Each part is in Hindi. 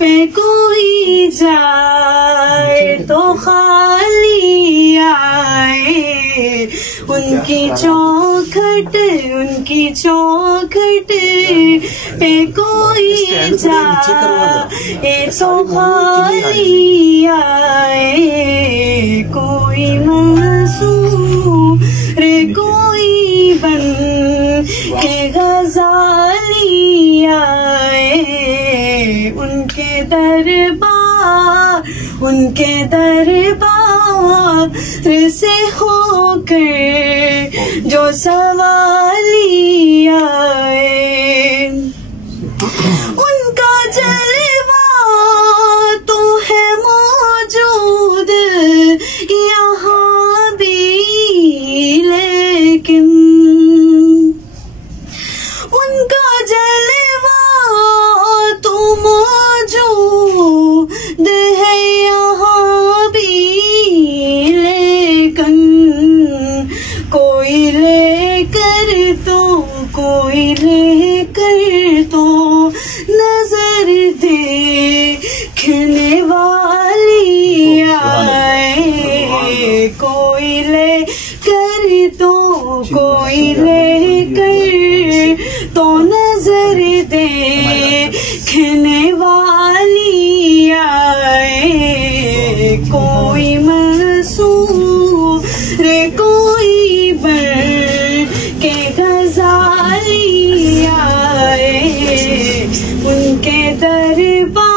पे कोई जाए तो खाली आए, उनकी चौखट पे कोई जाए तो खाली आए, कोई मंसूर कोई बन के गजाली आए, उनके दरबार से होकर जो सवाली आए, उनका जलवा तो है मौजूद यहाँ भी, लेकिन उनका जलवा तो मौजूद है यहाँ भी, लेकिन कोई लेकर तो नजर देखने वाली आए, कोई लेकर तो नजर देखने वाली आए, कोई मंसूर कोई बन के गजाली आए, उनके दरबार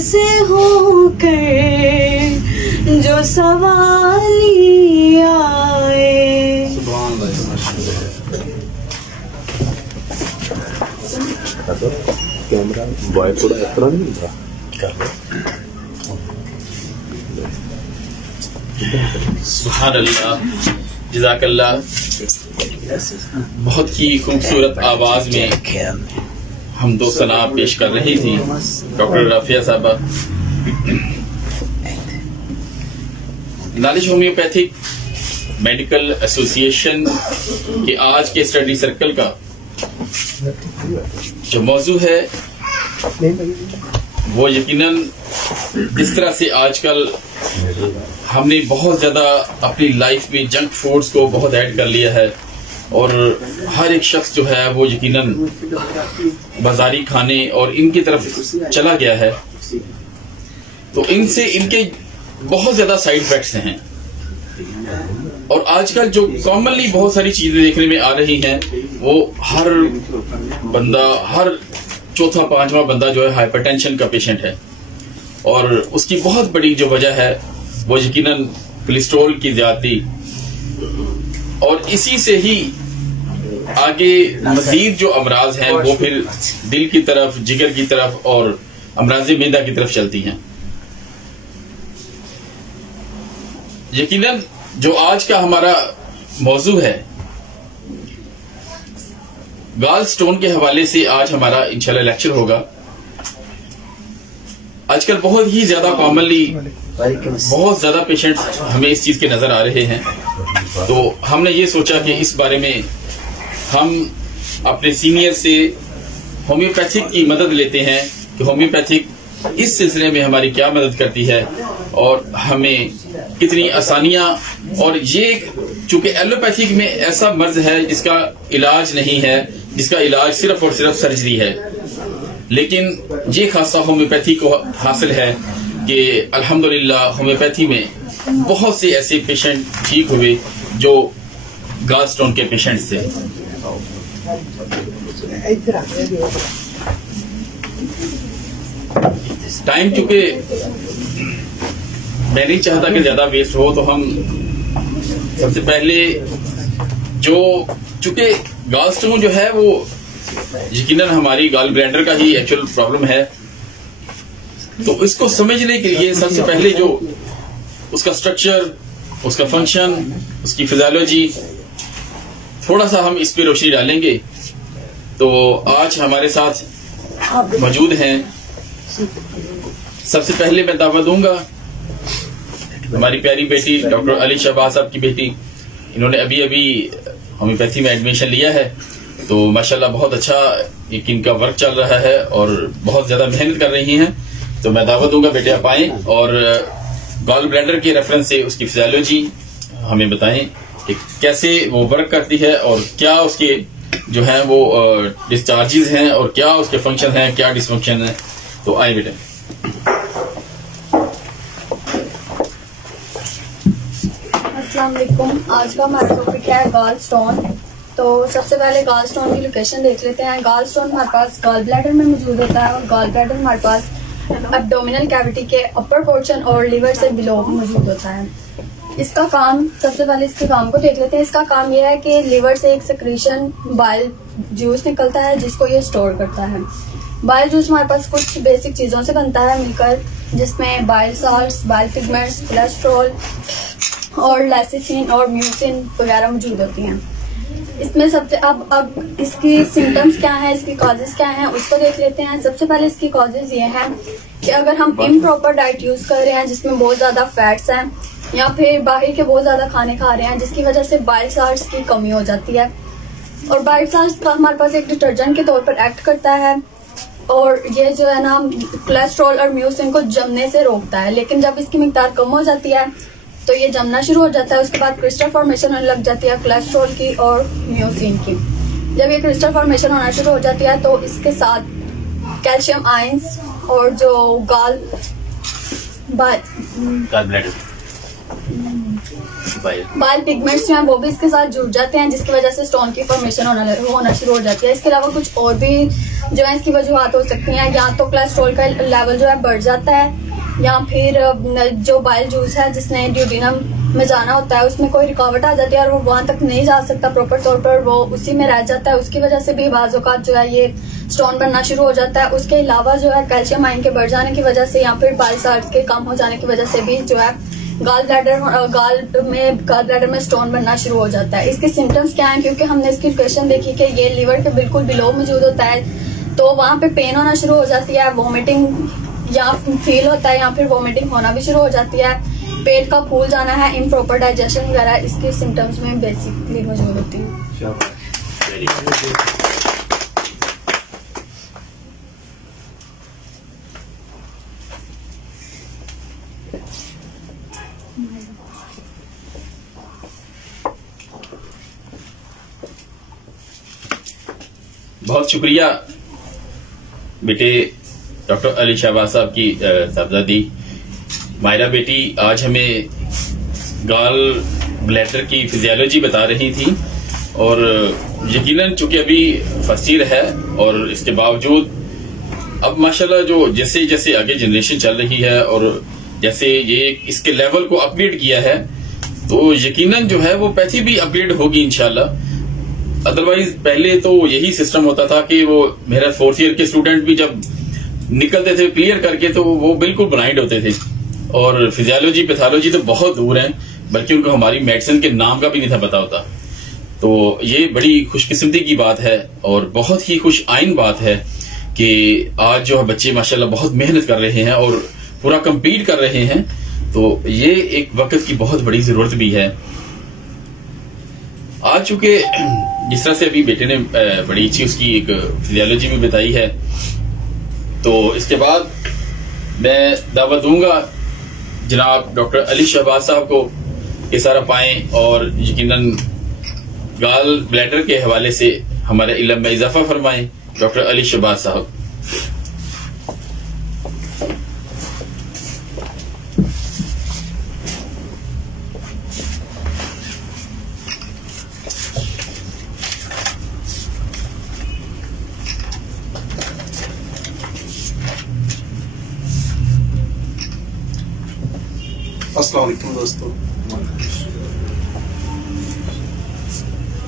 से होकर जो सवाली आए। कैमरा बॉय थोड़ा एक्स्ट्रा नहीं था सुभान अल्लाह, जज़ाकल्लाह। बहुत ही खूबसूरत आवाज में हम दो सना पेश कर रही थी डॉक्टर राफिया साहबा। नॉलेज होम्योपैथिक मेडिकल एसोसिएशन के आज के स्टडी सर्कल का जो मौजू है वो यकीनन जिस तरह से आजकल हमने बहुत ज्यादा अपनी लाइफ में जंक फूड्स को बहुत ऐड कर लिया है और हर एक शख्स जो है वो यकीनन बाजारी खाने और इनकी तरफ चला गया है, तो इनसे इनके बहुत ज्यादा साइड इफेक्ट्स हैं। और आजकल जो कॉमनली बहुत सारी चीजें देखने में आ रही हैं वो हर चौथा पांचवा बंदा जो है हाइपरटेंशन का पेशेंट है, और उसकी बहुत बड़ी जो वजह है वो यकीनन कोलेस्ट्रॉल की ज्यादती, और इसी से ही आगे मजीद जो अमराज हैं वो फिर दिल की तरफ, जिगर की तरफ और अमराज मैदा की तरफ चलती हैं। यकीनन जो आज का हमारा मौजू है गाल स्टोन के हवाले से आज हमारा इंशाल्लाह लेक्चर होगा। आजकल बहुत ही ज्यादा कॉमनली बहुत ज्यादा पेशेंट्स हमें इस चीज के नजर आ रहे हैं, तो हमने ये सोचा कि इस बारे में हम अपने सीनियर से होम्योपैथिक की मदद लेते हैं कि होम्योपैथिक इस सिलसिले में हमारी क्या मदद करती है और हमें कितनी आसानियां, और ये चूंकि एलोपैथिक में ऐसा मर्ज है जिसका इलाज नहीं है, जिसका इलाज सिर्फ और सिर्फ सर्जरी है, लेकिन ये खासा होम्योपैथी को हासिल है कि अल्हम्दुलिल्लाह होम्योपैथी में बहुत से ऐसे पेशेंट ठीक हुए जो गाल स्टोन के पेशेंट थे। टाइम चूंकि मैं नहीं चाहता कि ज्यादा वेस्ट हो, तो हम सबसे पहले जो चूंकि गाल स्टोन जो है वो यकीनन हमारी गाल ब्लैडर का ही एक्चुअल प्रॉब्लम है, तो इसको समझने के लिए सबसे पहले जो उसका स्ट्रक्चर, उसका फंक्शन, उसकी फिजियोलॉजी, थोड़ा सा हम इस पे रोशनी डालेंगे। तो आज हमारे साथ मौजूद हैं, सबसे पहले मैं दावा दूंगा हमारी प्यारी बेटी डॉक्टर अली शहबाज साहब की बेटी, इन्होंने अभी अभी होम्योपैथी में एडमिशन लिया है, तो माशाल्लाह बहुत अच्छा एक इनका वर्क चल रहा है और बहुत ज्यादा मेहनत कर रही हैं। तो मैं दावत दूंगा बेटे आप आए और गॉल ब्लैडर के रेफरेंस से उसकी फिजियोलॉजी हमें बताएं कि कैसे वो वर्क करती है और क्या उसके जो है वो डिस्चार्जेस हैं और क्या उसके फंक्शन हैं, क्या डिसफंक्शन है। तो आए बेटे। अस्सलाम वालेकुम। आज का हमारा टॉपिक है गॉल स्टोन। तो सबसे पहले गॉल स्टोन की लोकेशन देख लेते हैं। गॉल स्टोन हमारे पास गॉल ब्लैडर में मौजूद होता है और गॉल ब्लैडर हमारे पास एब्डोमिनल कैविटी के अपर पोर्शन और लिवर से बिलो मौजूद होता है। इसका काम, सबसे पहले इसके काम को देख लेते हैं। इसका काम यह है कि लिवर से एक सेक्रीशन बाइल जूस निकलता है जिसको ये स्टोर करता है। बाइल जूस हमारे पास कुछ बेसिक चीजों से बनता है मिलकर, जिसमें bile salts, bile pigments, cholesterol और लेसिथिन और म्यूसिन वगैरह मौजूद होती हैं। इसमें सबसे अब इसकी सिम्टम्स क्या हैं, इसकी कॉजेज क्या हैं, उसको देख लेते हैं। सबसे पहले इसकी कॉजेज ये हैं कि अगर हम इम्प्रॉपर डाइट यूज कर रहे हैं जिसमें बहुत ज्यादा फैट्स हैं या फिर बाहर के बहुत ज्यादा खाने खा रहे हैं जिसकी वजह से बाइल साल्ट्स की कमी हो जाती है। और बाइल साल्ट्स का हमारे पास एक डिटर्जेंट के तौर पर एक्ट करता है और ये जो है ना कोलेस्ट्रॉल और म्यूसिन को जमने से रोकता है। लेकिन जब इसकी मिकदार कम हो जाती है तो ये जमना शुरू हो जाता है। उसके बाद क्रिस्टल फॉर्मेशन होने लग जाती है कोलेस्ट्रॉल की और म्यूसिन की। जब ये क्रिस्टल फॉर्मेशन होना शुरू हो जाती है तो इसके साथ कैल्शियम आयंस और जो बाइल पिगमेंट्स जो हैं वो भी इसके साथ जुड़ जाते हैं जिसकी वजह से स्टोन की फॉर्मेशन होना शुरू हो जाती है। इसके अलावा कुछ और भी जो है इसकी वजूहत हो सकती हैं। या तो कोलेस्ट्रॉल का लेवल जो है बढ़ जाता है या फिर जो बाइल जूस है जिसने ड्यूडिनम में जाना होता है उसमें कोई रुकावट आ जाती है और वो वहां तक नहीं जा सकता प्रॉपर तौर पर, वो उसी में रह जाता है। उसकी वजह से भी बाज़ औक़ात जो है ये स्टोन बनना शुरू हो जाता है। उसके अलावा जो है कैल्शियम आयन के बढ़ जाने की वजह से या फिर बाइल साल्ट्स के कम हो जाने की वजह से भी जो है गॉल ब्लैडर में स्टोन बनना शुरू हो जाता है। इसके सिम्टम्स क्या हैं, क्योंकि हमने इसकी लोकेशन देखी कि ये लिवर के बिल्कुल बिलो मौजूद होता है तो वहाँ पे पेन होना शुरू हो जाती है, वोमिटिंग या फील होता है या फिर वोमिटिंग होना भी शुरू हो जाती है, पेट का फूल जाना है, इम्प्रॉपर डाइजेशन वगैरह इसके सिम्टम्स में बेसिकली मौजूद होती हैं। बहुत शुक्रिया बेटे डॉक्टर अली शहबाज साहब की साहबजादी मायरा बेटी आज हमें गॉल ब्लैडर की फिजियोलॉजी बता रही थी और यकीनन चूंकि अभी फर्स्ट ईयर है और इसके बावजूद अब माशाल्लाह जो जैसे जैसे आगे जनरेशन चल रही है और जैसे ये इसके लेवल को अपग्रेड किया है तो यकीनन जो है वो पैथी भी अपग्रेड होगी इंशाल्लाह। अदरवाइज पहले तो यही सिस्टम होता था कि वो मेरा फोर्थ ईयर के स्टूडेंट भी जब निकलते थे क्लियर करके तो वो बिल्कुल ब्लाइंड होते थे और फिजियोलॉजी पैथोलॉजी तो बहुत दूर है, बल्कि उनको हमारी मेडिसिन के नाम का भी नहीं था पता होता। तो ये बड़ी खुशकिस्मती की बात है और बहुत ही खुश आइन बात है कि आज जो बच्चे माशाल्लाह बहुत मेहनत कर रहे हैं और पूरा कम्पीट कर रहे हैं। तो ये एक वक्त की बहुत बड़ी जरूरत भी है। आज चूंकि जिस तरह से अभी बेटे ने बड़ी अच्छी उसकी एक फिजियोलॉजी भी बताई है तो इसके बाद मैं दावत दूंगा जनाब डॉक्टर अली शहबाज साहब को कि सारा पाएं और यकीनन गॉल ब्लैडर के हवाले से हमारे इल्म में इजाफा फरमाएं। डॉक्टर अली शहबाज साहब। अस्सलाम वालेकुम दोस्तों,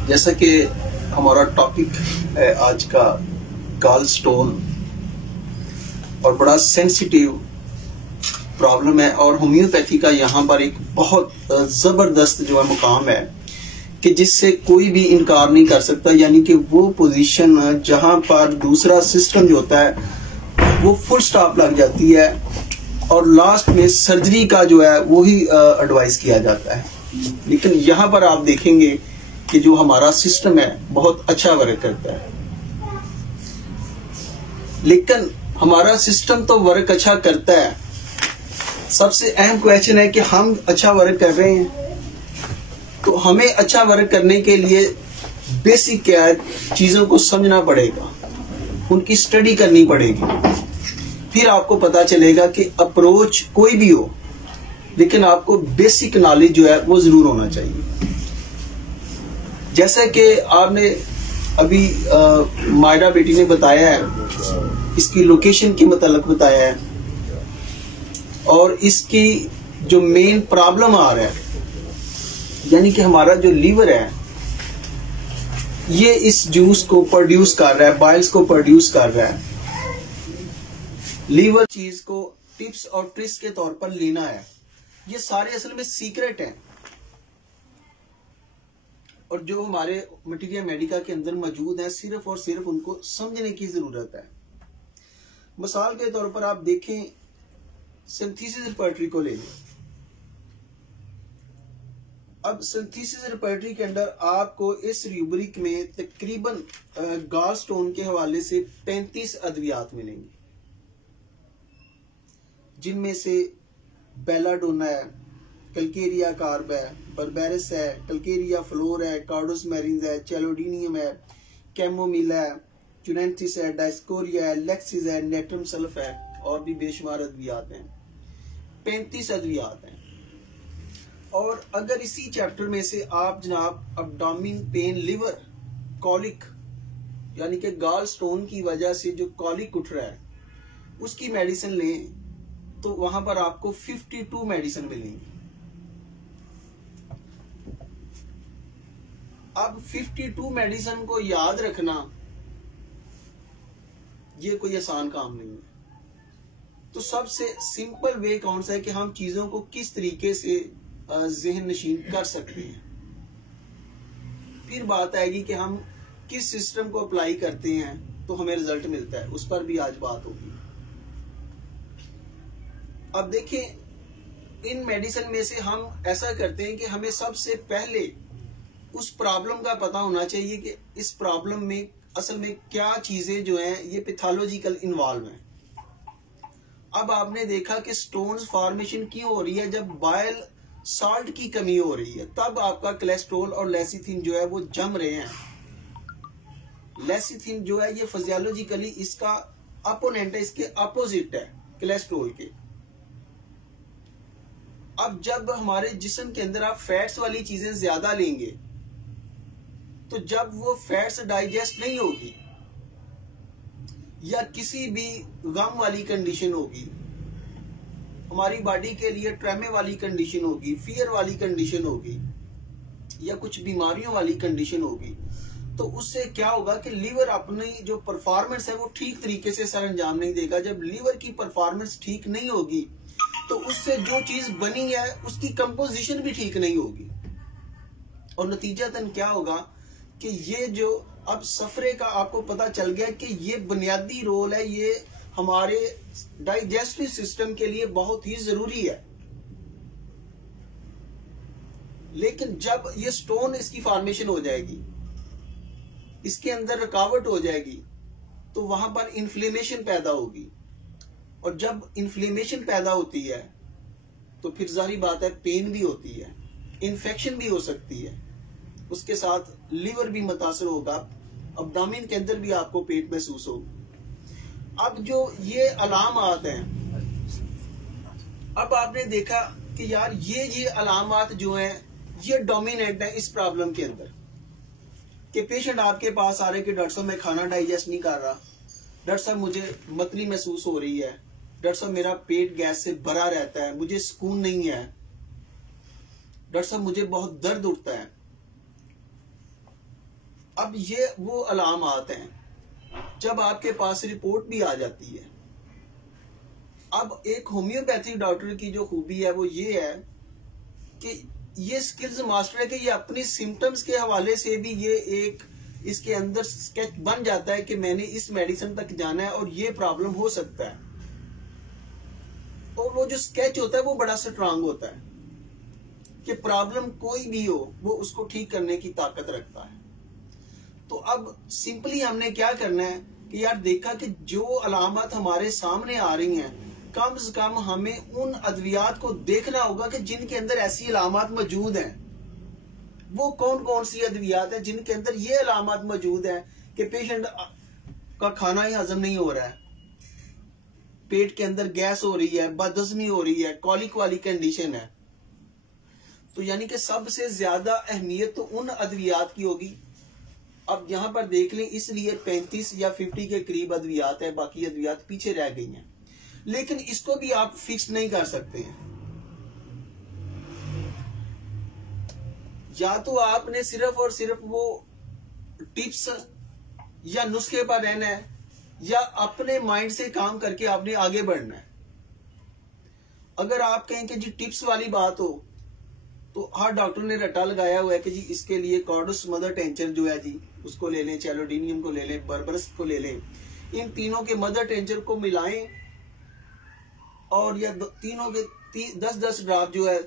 जैसा कि हमारा टॉपिक है आज का गॉल स्टोन और बड़ा सेंसिटिव प्रॉब्लम है और होम्योपैथी का यहाँ पर एक बहुत जबरदस्त जो है मुकाम है कि जिससे कोई भी इनकार नहीं कर सकता। यानी कि वो पोजीशन जहाँ पर दूसरा सिस्टम जो होता है वो फुल स्टॉप लग जाती है और लास्ट में सर्जरी का जो है वो ही एडवाइस किया जाता है। लेकिन यहाँ पर आप देखेंगे कि जो हमारा सिस्टम है बहुत अच्छा वर्क करता है, लेकिन हमारा सिस्टम तो वर्क अच्छा करता है, सबसे अहम क्वेश्चन है कि हम अच्छा वर्क कर रहे हैं। तो हमें अच्छा वर्क करने के लिए बेसिक क्या है, चीजों को समझना पड़ेगा, उनकी स्टडी करनी पड़ेगी, फिर आपको पता चलेगा कि अप्रोच कोई भी हो, लेकिन आपको बेसिक नॉलेज जो है वो जरूर होना चाहिए। जैसा कि आपने अभी मायरा बेटी ने बताया है, इसकी लोकेशन के मतलब बताया है, और इसकी जो मेन प्रॉब्लम आ रहा है, यानी कि हमारा जो लीवर है ये इस जूस को प्रोड्यूस कर रहा है, बाइल्स को प्रोड्यूस कर रहा है। लीवर चीज को टिप्स और ट्रिक्स के तौर पर लेना है, ये सारे असल में सीक्रेट हैं, और जो हमारे मटीरियल मेडिका के अंदर मौजूद है, सिर्फ और सिर्फ उनको समझने की जरूरत है। मिसाल के तौर पर आप देखें, सिंथेसिस रिपर्टरी को ले लें। अब सिंथेसिस रिपर्टरी के अंदर आपको इस रूब्रिक में तकरीबन गॉल स्टोन के हवाले से 35 अद्वियात मिलेंगे, जिनमें से बेलाडोना है, कैलकेरिया कार्ब है, बर्बेरिस है, कैलकेरिया फ्लोर है, कार्डोस मैरिन्स है, चैलोडीनियम है, कैमोमिला है, चुनेंथिस है, डायस्कोरिया है, लेक्सिस है, नेट्रम सल्फ है, और भी बेशुमार अद्वियात हैं। 35 अद्वियात हैं। और अगर इसी चैप्टर में से आप जनाब अब्डोमिन पेन, लिवर कॉलिक, यानी कि गॉल स्टोन की वजह से जो कॉलिक उठ रहा है, उसकी मेडिसिन लें, तो वहां पर आपको 52 मेडिसिन मिलेंगी। अब 52 मेडिसिन को याद रखना ये कोई आसान काम नहीं है। तो सबसे सिंपल वे कौन सा है कि हम चीजों को किस तरीके से ज़हन नशीन कर सकते हैं। फिर बात आएगी कि हम किस सिस्टम को अप्लाई करते हैं तो हमें रिजल्ट मिलता है, उस पर भी आज बात होगी। अब देखें, इन मेडिसिन में से हम ऐसा करते हैं कि हमें सबसे पहले उस प्रॉब्लम का पता होना चाहिए कि इस प्रॉब्लम में असल में क्या चीजें जो हैं ये पैथोलॉजिकल इन्वॉल्व हैं। अब आपने देखा कि स्टोन्स फॉर्मेशन क्यों हो रही है, जब बाइल साल्ट की कमी हो रही है, तब आपका कोलेस्ट्रॉल और लेसिथिन जो है वो जम रहे हैं। लेसिथिन जो है ये फिजियोलॉजिकली इसका अपोनेंट है, इसके अपोजिट है कोलेस्ट्रॉल के। अब जब हमारे जिस्म के अंदर आप फैट्स वाली चीजें ज्यादा लेंगे, तो जब वो फैट्स डाइजेस्ट नहीं होगी या किसी भी गम वाली कंडीशन होगी, हमारी बॉडी के लिए ट्रेमे वाली कंडीशन होगी, फियर वाली कंडीशन होगी, या कुछ बीमारियों वाली कंडीशन होगी, तो उससे क्या होगा कि लीवर अपनी जो परफॉर्मेंस है वो ठीक तरीके से सर अंजाम नहीं देगा। जब लीवर की परफॉर्मेंस ठीक नहीं होगी तो उससे जो चीज बनी है उसकी कंपोजिशन भी ठीक नहीं होगी, और नतीजतन क्या होगा कि ये जो अब सफरे का आपको पता चल गया कि ये बुनियादी रोल है, ये हमारे डाइजेस्टिव सिस्टम के लिए बहुत ही जरूरी है। लेकिन जब ये स्टोन इसकी फॉर्मेशन हो जाएगी, इसके अंदर रुकावट हो जाएगी, तो वहां पर इन्फ्लेमेशन पैदा होगी, और जब इन्फ्लेमेशन पैदा होती है तो फिर जाहिर बात है पेन भी होती है, इन्फेक्शन भी हो सकती है, उसके साथ लिवर भी मुतासर होगा, अब्डोमेन के अंदर भी आपको पेट महसूस होगा। अब जो ये अलामात हैं, अब आपने देखा कि यार ये अलामात जो हैं ये डोमिनेंट है इस प्रॉब्लम के अंदर, कि पेशेंट आपके पास आ रहे कि डॉक्टर साहब मैं खाना डाइजेस्ट नहीं कर रहा, डॉक्टर साहब मुझे मतली महसूस हो रही है, डॉक्टर साहब मेरा पेट गैस से भरा रहता है, मुझे सुकून नहीं है, डॉक्टर साहब मुझे बहुत दर्द उठता है। अब ये वो अलामात हैं जब आपके पास रिपोर्ट भी आ जाती है। अब एक होम्योपैथिक डॉक्टर की जो खूबी है वो ये है कि ये स्किल्स मास्टर है कि ये अपनी सिम्टम्स के हवाले से भी ये एक इसके अंदर स्केच बन जाता है कि मैंने इस मेडिसिन तक जाना है और ये प्रॉब्लम हो सकता है, और वो जो स्केच होता है वो बड़ा स्ट्रांग होता है। कि प्रॉब्लम कोई भी हो वो उसको ठीक करने की ताकत रखता है। तो अब सिंपली हमने क्या करना है कि यार देखा कि जो अलामत हमारे सामने आ रही हैं, कम से कम हमें उन अद्वियात को देखना होगा कि जिनके अंदर ऐसी अलामत मौजूद हैं। वो कौन कौन सी अद्वियात हैं जिनके अंदर ये अलामत मौजूद हैं कि पेशेंट का खाना ही हजम नहीं हो रहा है, पेट के अंदर गैस हो रही है, बदहजमी हो रही है, कॉलिक वाली कंडीशन है। तो यानी कि सबसे ज्यादा अहमियत तो उन अद्वियात की होगी। अब यहां पर देख लें, इसलिए 35 या 50 के करीब अद्वियात है, बाकी अद्वियात पीछे रह गई हैं। लेकिन इसको भी आप फिक्स नहीं कर सकते हैं। या तो आपने सिर्फ और सिर्फ वो टिप्स या नुस्खे पर रहना है, या अपने माइंड से काम करके आपने आगे बढ़ना है। अगर आप कहें कि जी टिप्स वाली बात हो, तो हर डॉक्टर ने रट्टा लगाया हुआ है कि जी इसके लिए कॉर्डस मदर टेंचर जो है जी उसको ले लें, चैलोडीनियम को ले लें, बर्बरस को ले लें। इन तीनों के मदर टेंचर को मिलाएं और या तीनों के 10-10 ड्रॉप जो है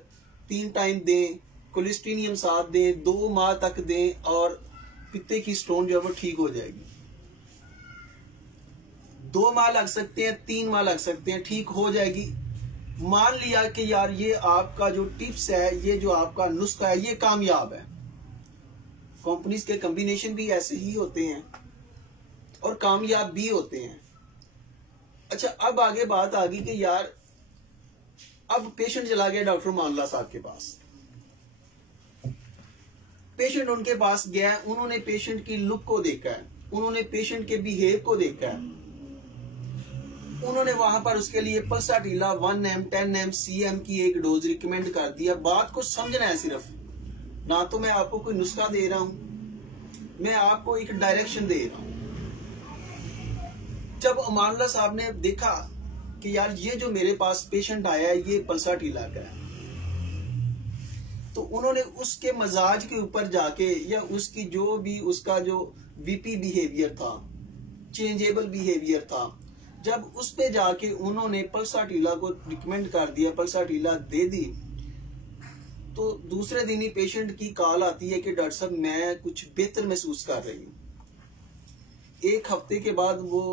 3 टाइम दें, कोलेस्ट्रीनियम साथ दें, 2 माह तक दें और पित्ते की स्टोन जो है वो ठीक हो जाएगी। 2 माह लग सकते हैं, 3 माह लग सकते हैं, ठीक हो जाएगी। मान लिया कि यार ये आपका जो टिप्स है, ये जो आपका नुस्खा है, ये कामयाब है। कंपनीज के कॉम्बिनेशन भी ऐसे ही होते हैं और कामयाब भी होते हैं। अच्छा, अब आगे बात आ गई कि यार अब पेशेंट चला गया डॉक्टर मानला साहब के पास। पेशेंट उनके पास गया, उन्होंने पेशेंट की लुक को देखा है, उन्होंने पेशेंट के बिहेव को देखा है, उन्होंने वहां पर उसके लिए पल्साटीला 1 mg 10 mg CM की एक डोज रिकमेंड कर दिया। बात को समझना है सिर्फ, ना तो मैं आपको कोई नुस्खा दे रहा हूं, मैं आपको एक डायरेक्शन दे रहा हूं। जब अमानुल्लाह साहब ने देखा कि यार ये जो मेरे पास पेशेंट आया है ये पल्साटीला का है, तो उन्होंने उसके मजाज के ऊपर जाके या उसकी जो भी उसका जो वीपी बिहेवियर था, चेंजेबल बिहेवियर था, जब उस पे जाके उन्होंने पल्साटीला को रिकमेंड कर दिया, पल्साटीला दे दी, तो दूसरे दिन ही पेशेंट की कॉल आती है कि डॉक्टर साहब मैं कुछ बेहतर महसूस कर रही हूँ। 1 हफ्ते के बाद वो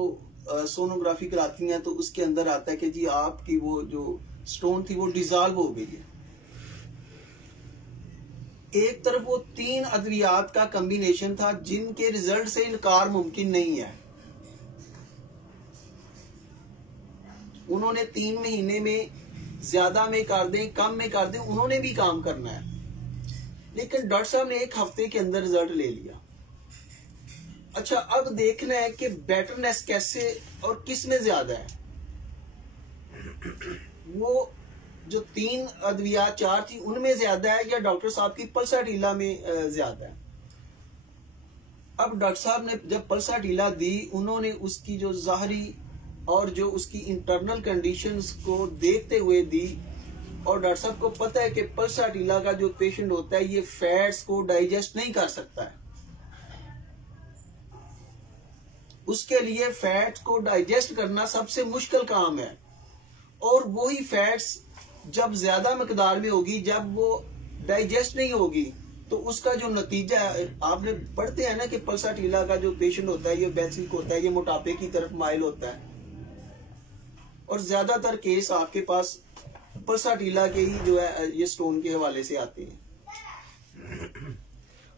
सोनोग्राफी कराती हैं तो उसके अंदर आता है कि जी आपकी वो जो स्टोन थी वो डिजॉल्व हो गई है। एक तरफ वो 3 अद्वियात का कॉम्बिनेशन था जिनके रिजल्ट से इनकार मुमकिन नहीं है। उन्होंने 3 महीने में ज्यादा में कर दें, कम में कर दें, उन्होंने भी काम करना है। लेकिन डॉक्टर साहब ने 1 हफ्ते के अंदर रिजल्ट ले लिया। अच्छा, अब देखना है कि बेटरनेस कैसे और किस में ज्यादा है। वो जो 3 अद्वियात 4 थी उनमें ज्यादा है या डॉक्टर साहब की पल्साटीला में ज्यादा है। अब डॉक्टर साहब ने जब पल्साटीला दी, उन्होंने उसकी जो ज़ाहरी और जो उसकी इंटरनल कंडीशंस को देखते हुए दी, और डॉक्टर साहब को पता है कि पल्साटीला का जो पेशेंट होता है ये फैट्स को डाइजेस्ट नहीं कर सकता है। उसके लिए फैट्स को डाइजेस्ट करना सबसे मुश्किल काम है, और वही फैट्स जब ज्यादा मकदार में होगी, जब वो डाइजेस्ट नहीं होगी, तो उसका जो नतीजा है, आपने पढ़ते हैं ना कि पल्साटीला का जो पेशेंट होता है ये बेसिक होता है, ये मोटापे की तरफ माइल होता है, और ज्यादातर केस आपके पास पल्साटीला के ही जो है ये स्टोन के हवाले से आते हैं।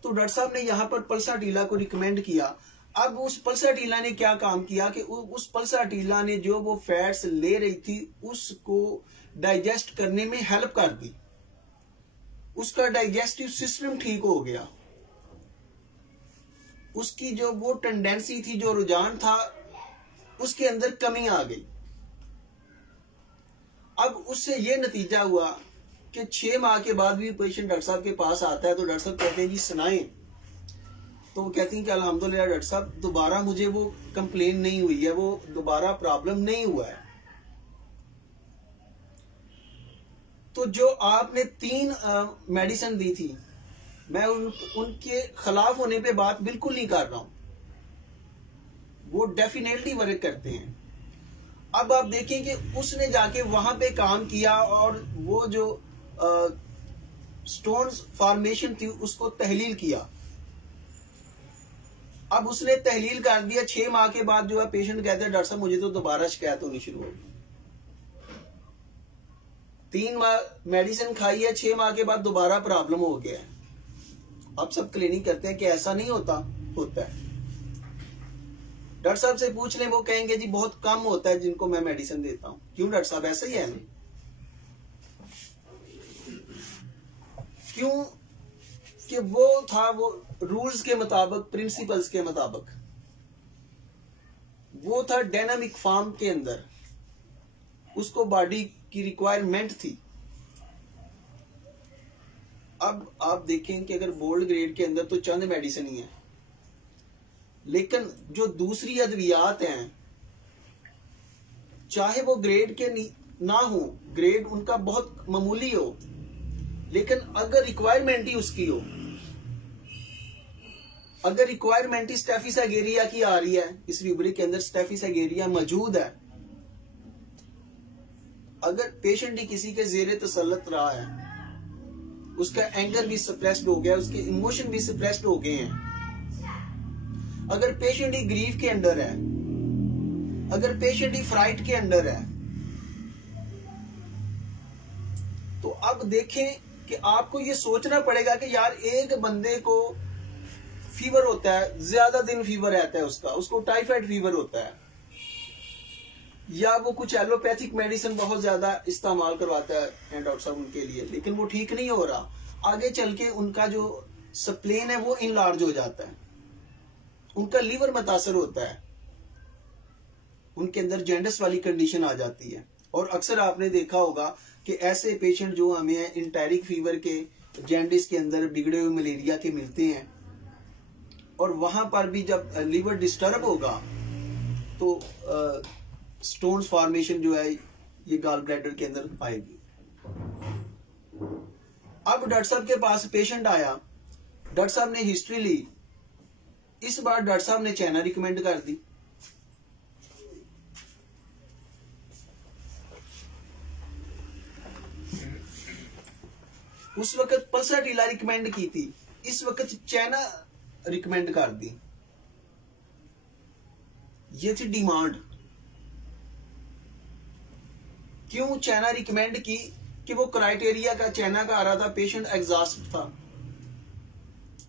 तो डॉक्टर साहब ने यहाँ पर पल्साटीला को रिकमेंड किया। अब उस पल्साटीला ने क्या काम किया कि उस पल्साटीला ने जो वो फैट्स ले रही थी उसको डाइजेस्ट करने में हेल्प कर दी, उसका डाइजेस्टिव सिस्टम ठीक हो गया, उसकी जो वो टेंडेंसी थी, जो रुझान था, उसके अंदर कमी आ गई। अब उससे ये नतीजा हुआ कि 6 माह के बाद भी पेशेंट डॉक्टर साहब के पास आता है तो डॉक्टर साहब कहते हैं जी सुनाएं, तो वो कहती हैं कि अल्हम्दुलिल्लाह डॉक्टर साहब दोबारा मुझे वो कंप्लेन नहीं हुई है, वो दोबारा प्रॉब्लम नहीं हुआ है। तो जो आपने 3 मेडिसिन दी थी, मैं उनके खिलाफ होने पे बात बिल्कुल नहीं कर रहा हूं, वो डेफिनेटली वर्क करते हैं। अब आप देखें कि उसने जाके वहां पे काम किया और वो जो स्टोन फॉर्मेशन थी उसको तहलील किया। अब उसने तहलील कर दिया, 6 माह के बाद जो है पेशेंट कहता है डॉक्टर साहब मुझे तो दोबारा शिकायत होनी शुरू हो गई। 3 माह मेडिसिन खाई है, 6 माह के बाद दोबारा प्रॉब्लम हो गया है। अब सब क्लिनिक करते हैं कि ऐसा नहीं होता है। डॉक्टर साहब से पूछ लें, वो कहेंगे जी बहुत कम होता है जिनको मैं मेडिसिन देता हूं। क्यों डॉक्टर साहब, ऐसा ही है ना? क्यों कि वो था, वो रूल्स के मुताबिक, प्रिंसिपल्स के मुताबिक, वो था डायनामिक फॉर्म के अंदर, उसको बॉडी की रिक्वायरमेंट थी। अब आप देखें कि अगर गोल्ड ग्रेड के अंदर तो चंद मेडिसिन ही है, लेकिन जो दूसरी अद्वियात हैं, चाहे वो ग्रेड के ना हो, ग्रेड उनका बहुत मामूली हो, लेकिन अगर रिक्वायरमेंट ही उसकी हो, अगर रिक्वायरमेंट ही स्टेफिस एगेरिया की आ रही है, इस रिब्रिक के अंदर स्टेफिस एगेरिया मौजूद है, अगर पेशेंट ही किसी के जेरे तसल्लुत रहा है, उसका एंगर भी सप्रेस्ड हो गया, उसके इमोशन भी सप्रेस्ड हो गए हैं, अगर पेशेंट ही ग्रीफ के अंडर है, अगर पेशेंट ही फ्राइट के अंडर है, तो अब देखें कि आपको ये सोचना पड़ेगा कि यार एक बंदे को फीवर होता है, ज्यादा दिन फीवर रहता है उसको टाइफाइड फीवर होता है, या वो कुछ एलोपैथिक मेडिसिन बहुत ज्यादा इस्तेमाल करवाता है डॉक्टर साहब उनके लिए, लेकिन वो ठीक नहीं हो रहा, आगे चल के उनका जो स्प्लेन है वो इनलार्ज हो जाता है, उनका लीवर मुतासर होता है, उनके अंदर जॉन्डिस वाली कंडीशन आ जाती है। और अक्सर आपने देखा होगा कि ऐसे पेशेंट जो हमें एंटेरिक फीवर के, जॉन्डिस के अंदर बिगड़े हुए मलेरिया के मिलते हैं, और वहां पर भी जब लीवर डिस्टर्ब होगा तो स्टोन फॉर्मेशन जो है ये गॉल ब्लैडर के अंदर आएगी। अब डॉक्टर साहब के पास पेशेंट आया, डॉक्टर साहब ने हिस्ट्री ली, इस बार डॉक्टर साहब ने चाइना रिकमेंड कर दी। उस वक्त पल्साटीला रिकमेंड की थी, इस वक्त चाइना रिकमेंड कर दी। ये थी डिमांड। क्यों चाइना रिकमेंड की? कि वो क्राइटेरिया का चाइना का आ रहा था, पेशेंट एग्जॉस्ट था,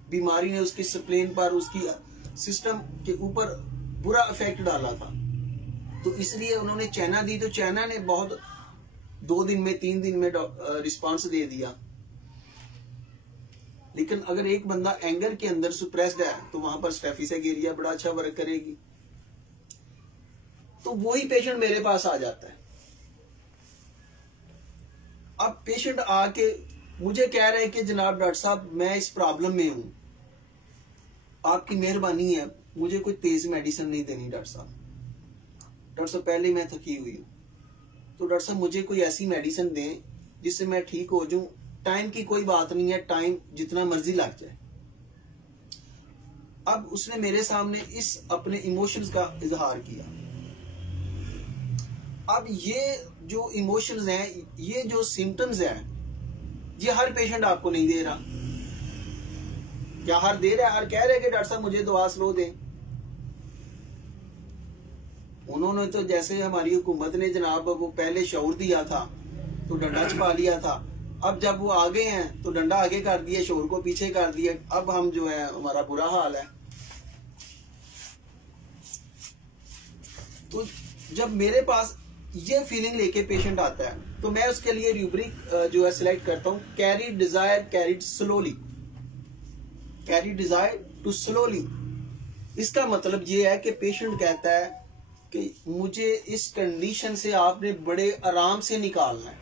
बीमारी ने उसके स्प्लेन पर, उसकी सिस्टम के ऊपर बुरा इफेक्ट डाला था, तो इसलिए उन्होंने चाइना दी। तो चाइना ने बहुत 2 दिन में 3 दिन में रिस्पांस दे दिया। लेकिन अगर एक बंदा एंगर के अंदर सुप्रेस्ड है तो वहां पर स्टेफिस एगेरिया बड़ा अच्छा वर्क करेगी। तो वही पेशेंट मेरे पास आ जाता है। अब पेशेंट आके मुझे कह रहे हैं कि जनाब डॉक्टर साहब मैं इस प्रॉब्लम में हूं, आपकी मेहरबानी है, मुझे कोई तेज मेडिसिन नहीं देनी डॉक्टर साहब पहले मैं थकी हुई हूं, तो डॉक्टर साहब मुझे कोई ऐसी मेडिसिन दें जिससे मैं ठीक हो जाऊं। टाइम की कोई बात नहीं है, टाइम जितना मर्जी लग जाए। अब उसने मेरे सामने इस अपने इमोशंस का इजहार किया। अब ये जो इमोशंस हैं, ये जो सिम्टम्स हैं, ये हर पेशेंट आपको नहीं दे रहा। क्या हर दे रहा है? हर कह रहे हैं कि डॉक्टर साहब मुझे दवा स्लो दें। उन्होंने तो जैसे हमारी हुकूमत ने जनाब वो पहले शऊर दिया था तो डंडा छपा लिया था, अब जब वो आगे हैं तो डंडा आगे कर दिया, शऊर को पीछे कर दिया। अब हम जो है हमारा बुरा हाल है। तो जब मेरे पास ये फीलिंग लेके पेशेंट आता है तो मैं उसके लिए रूब्रिक जो है सिलेक्ट करता हूं, carry desire carried slowly, carry desire to slowly. इसका मतलब ये है कि पेशेंट कहता है कि मुझे इस कंडीशन से आपने बड़े आराम से निकालना है,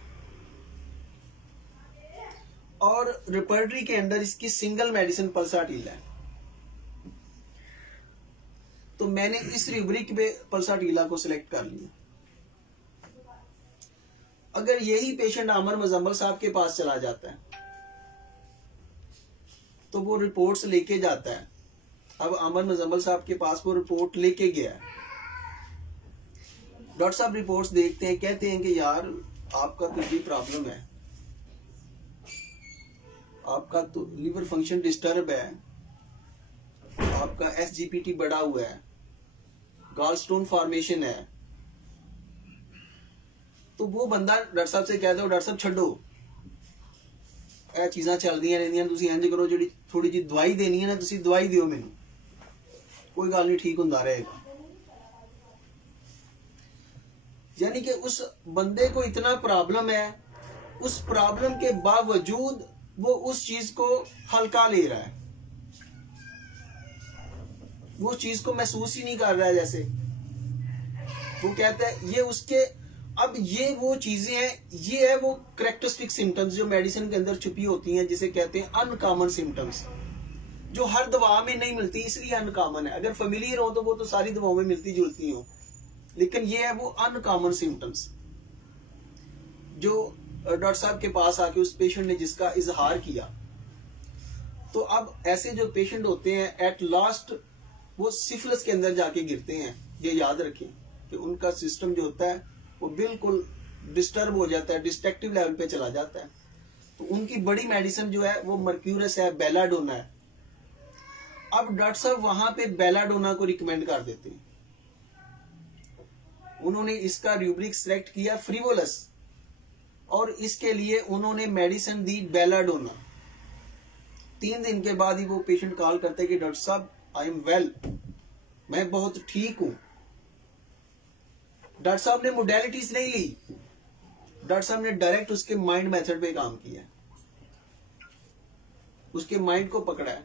और रिपर्टरी के अंदर इसकी सिंगल मेडिसिन पल्साटीला है। तो मैंने इस रूब्रिक पे पल्साटीला को सिलेक्ट कर लिया। अगर यही पेशेंट आमर मुजम्मल साहब के पास चला जाता है तो वो रिपोर्ट्स लेके जाता है। अब आमर मुजम्मल साहब के पास वो रिपोर्ट लेके गया है, डॉक्टर साहब रिपोर्ट्स देखते हैं, कहते हैं कि यार आपका कुछ भी प्रॉब्लम है। आपका तो लिवर फंक्शन डिस्टर्ब है, आपका SGPT बढ़ा हुआ है, गॉल स्टोन फॉर्मेशन है, तो वो बंदा डॉक्टर साहब से कहता हो डॉक्टर साहब छड्डो ਇਹ ਚੀਜ਼ਾਂ ਚੱਲਦੀਆਂ ਰਹਿੰਦੀਆਂ, ਤੁਸੀਂ ਇੰਜ ਕਰੋ ਜਿਹੜੀ ਥੋੜੀ ਜਿਹੀ ਦਵਾਈ ਦੇਣੀ ਹੈ ਨਾ ਤੁਸੀਂ ਦਵਾਈ ਦਿਓ ਮੈਨੂੰ, कोई गल नहीं ठीक होता रहेगा। यानी कि उस बंदे को इतना प्रॉब्लम है, उस प्रॉब्लम के बावजूद वो उस चीज को हल्का ले रहा है, वो उस चीज को महसूस ही नहीं कर रहा है। जैसे वो कहता है ये उसके, अब ये वो चीजें हैं, ये है वो कैरेक्टरिस्टिक सिम्टम्स जो मेडिसिन के अंदर छुपी होती हैं, जिसे कहते हैं अनकॉमन सिम्टम्स, जो हर दवा में नहीं मिलती, इसलिए अनकॉमन है। अगर फेमिलियर हो तो वो तो सारी दवाओं में मिलती जुलती हो, लेकिन ये है वो अनकॉमन सिम्टम्स जो डॉक्टर साहब के पास आके उस पेशेंट ने जिसका इजहार किया। तो अब ऐसे जो पेशेंट होते हैं एट लास्ट वो सिफिलिस के अंदर जाके गिरते हैं। ये याद रखें कि उनका सिस्टम जो होता है वो बिल्कुल डिस्टर्ब हो जाता है, डिस्ट्रक्टिव लेवल पे चला जाता है। तो उनकी बड़ी मेडिसिन जो है वो मर्क्यूरस है, बेलाडोना है। अब डॉक्टर साहब वहां पे बेलाडोना को रिकमेंड कर देते हैं। उन्होंने इसका रूब्रिक सिलेक्ट किया फ्रीवोलस, और इसके लिए उन्होंने मेडिसिन दी बेलाडोना। 3 दिन के बाद ही वो पेशेंट कॉल करते कि डॉक्टर साहब आई एम वेल, मैं बहुत ठीक हूं। डॉक्टर साहब ने मोडेलिटीज नहीं ली, डॉक्टर साहब ने डायरेक्ट उसके माइंड मेथड पे काम किया, उसके माइंड को पकड़ा है,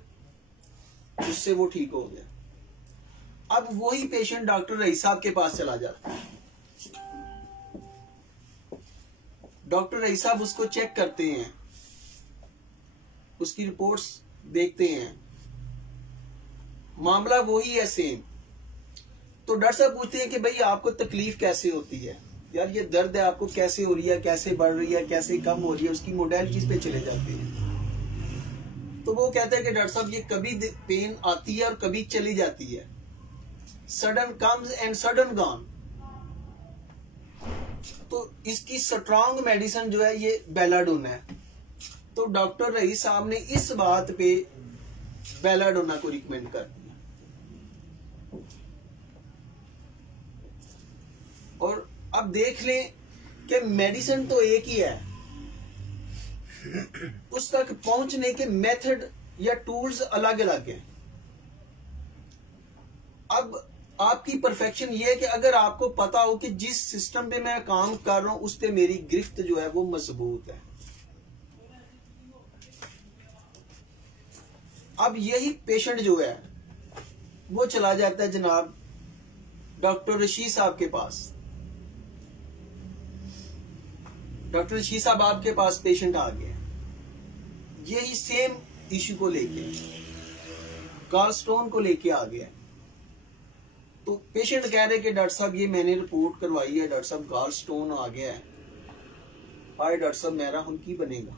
उससे वो ठीक हो गया। अब वही पेशेंट डॉक्टर रईस साहब के पास चला जाता है। डॉक्टर रईस साहब उसको चेक करते हैं, उसकी रिपोर्ट्स देखते हैं, मामला वही है सेम। तो डॉक्टर साहब पूछते हैं कि भाई आपको तकलीफ कैसे होती है, यार ये दर्द है आपको कैसे हो रही है, कैसे बढ़ रही है, कैसे कम हो रही है, उसकी मोडेलिटीज पे चले जाते हैं। तो वो कहते हैं कि डॉक्टर साहब ये कभी पेन आती है और कभी चली जाती है, sudden comes and sudden gone. तो इसकी स्ट्रॉन्ग मेडिसिन जो है ये बेलाडोना है। तो डॉक्टर रईस साहब ने इस बात पे बेलाडोना को रिकमेंड कर दिया। और अब देख लें कि मेडिसिन तो एक ही है, उस तक पहुंचने के मेथड या टूल्स अलग अलग हैं। अब आपकी परफेक्शन ये है कि अगर आपको पता हो कि जिस सिस्टम पे मैं काम कर रहा हूं उस पे मेरी गिरफ्त जो है वो मजबूत है। अब यही पेशेंट जो है वो चला जाता है जनाब डॉक्टर रशीद साहब के पास। डॉक्टर रशीद साहब आपके पास पेशेंट आ गया, यही सेम इश्यू को लेके, गॉल स्टोन को लेके आ गया। तो पेशेंट कह रहे कि डॉक्टर साहब ये मैंने रिपोर्ट करवाई है, डॉक्टर साहब गॉल स्टोन आ गया है, हाय डॉक्टर साहब मेरा हम की बनेगा।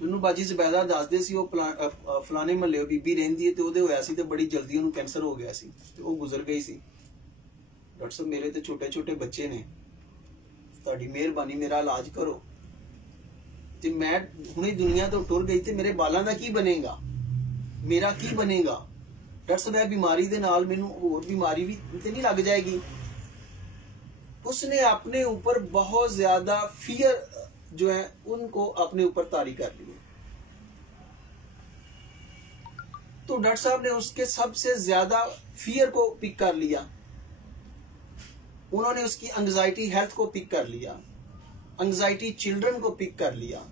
ਮੈਨੂੰ ਬਾਜੀ ਜ਼ਬੈਦਾ ਦੱਸਦੇ ਸੀ ਉਹ ਫਲਾਣੇ ਮਹੱਲੇ ਬੀਬੀ ਰਹਿੰਦੀ ਹੈ ਤੇ ਉਹਦੇ ਹੋਇਆ ਸੀ ਤੇ ਬੜੀ ਜਲਦੀ ਉਹਨੂੰ ਕੈਂਸਰ ਹੋ ਗਿਆ ਸੀ ਤੇ ਉਹ ਗੁਜ਼ਰ ਗਈ ਸੀ। ਡਾਕਟਰ ਸਾਹਿਬ ਮੇਰੇ ਤੇ ਛੋਟੇ ਛੋਟੇ ਬੱਚੇ ਨੇ, ਤੁਹਾਡੀ ਮਿਹਰਬਾਨੀ ਮੇਰਾ ਇਲਾਜ ਕਰੋ। ਤੇ ਮੈਂ ਹੁਣੇ ਦੁਨੀਆ ਤੋਂ ਟੁਰ ਗਈ ਤੇ ਮੇਰੇ ਬਾਲਾਂ ਦਾ ਕੀ ਬਣੇਗਾ, ਮੇਰਾ ਕੀ ਬਣੇਗਾ। ਡਾਕਟਰ ਸਾਹਿਬ ਇਹ ਬਿਮਾਰੀ ਦੇ ਨਾਲ ਮੈਨੂੰ ਹੋਰ ਬਿਮਾਰੀ ਵੀ ਤੇ ਨਹੀਂ ਲੱਗ ਜਾਏਗੀ। उसने अपने ऊपर बहुत ज्यादा फियर जो है उनको अपने ऊपर तारी कर लिए। तो डॉक्टर साहब ने उसके सबसे ज्यादा फियर को पिक कर लिया, उन्होंने उसकी एंजाइटी हेल्थ को पिक कर लिया, एंजाइटी चिल्ड्रन को पिक कर लिया,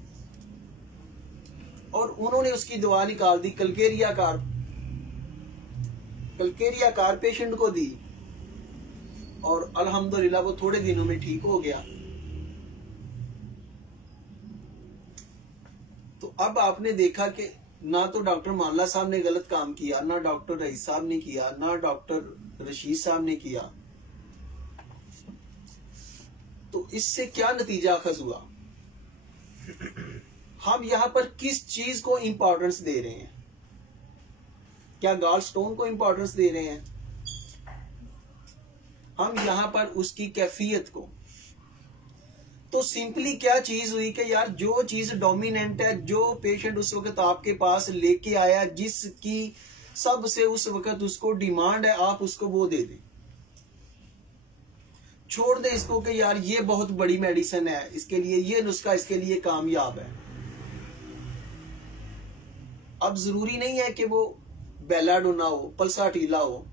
और उन्होंने उसकी दवा निकाल दी कलकेरिया कार पेशेंट को दी, और अल्हम्दुलिल्लाह वो थोड़े दिनों में ठीक हो गया। तो अब आपने देखा कि ना तो डॉक्टर मानला साहब ने गलत काम किया, ना डॉक्टर रईस साहब ने किया, ना डॉक्टर रशीद साहब ने किया। तो इससे क्या नतीजा अखज हुआ, हम यहां पर किस चीज को इंपॉर्टेंस दे रहे हैं? क्या गॉल स्टोन को इंपॉर्टेंस दे रहे हैं? हम यहां पर उसकी कैफियत को। तो सिंपली क्या चीज हुई कि यार जो चीज डोमिनेंट है, जो पेशेंट उस वक्त आपके पास लेके आया, जिसकी सबसे उस वक्त उसको डिमांड है, आप उसको वो दे दें। छोड़ दें इसको कि यार ये बहुत बड़ी मेडिसिन है, इसके लिए ये नुस्खा इसके लिए कामयाब है। अब जरूरी नहीं है कि वो बेलाडोना हो, पल्साटीला हो,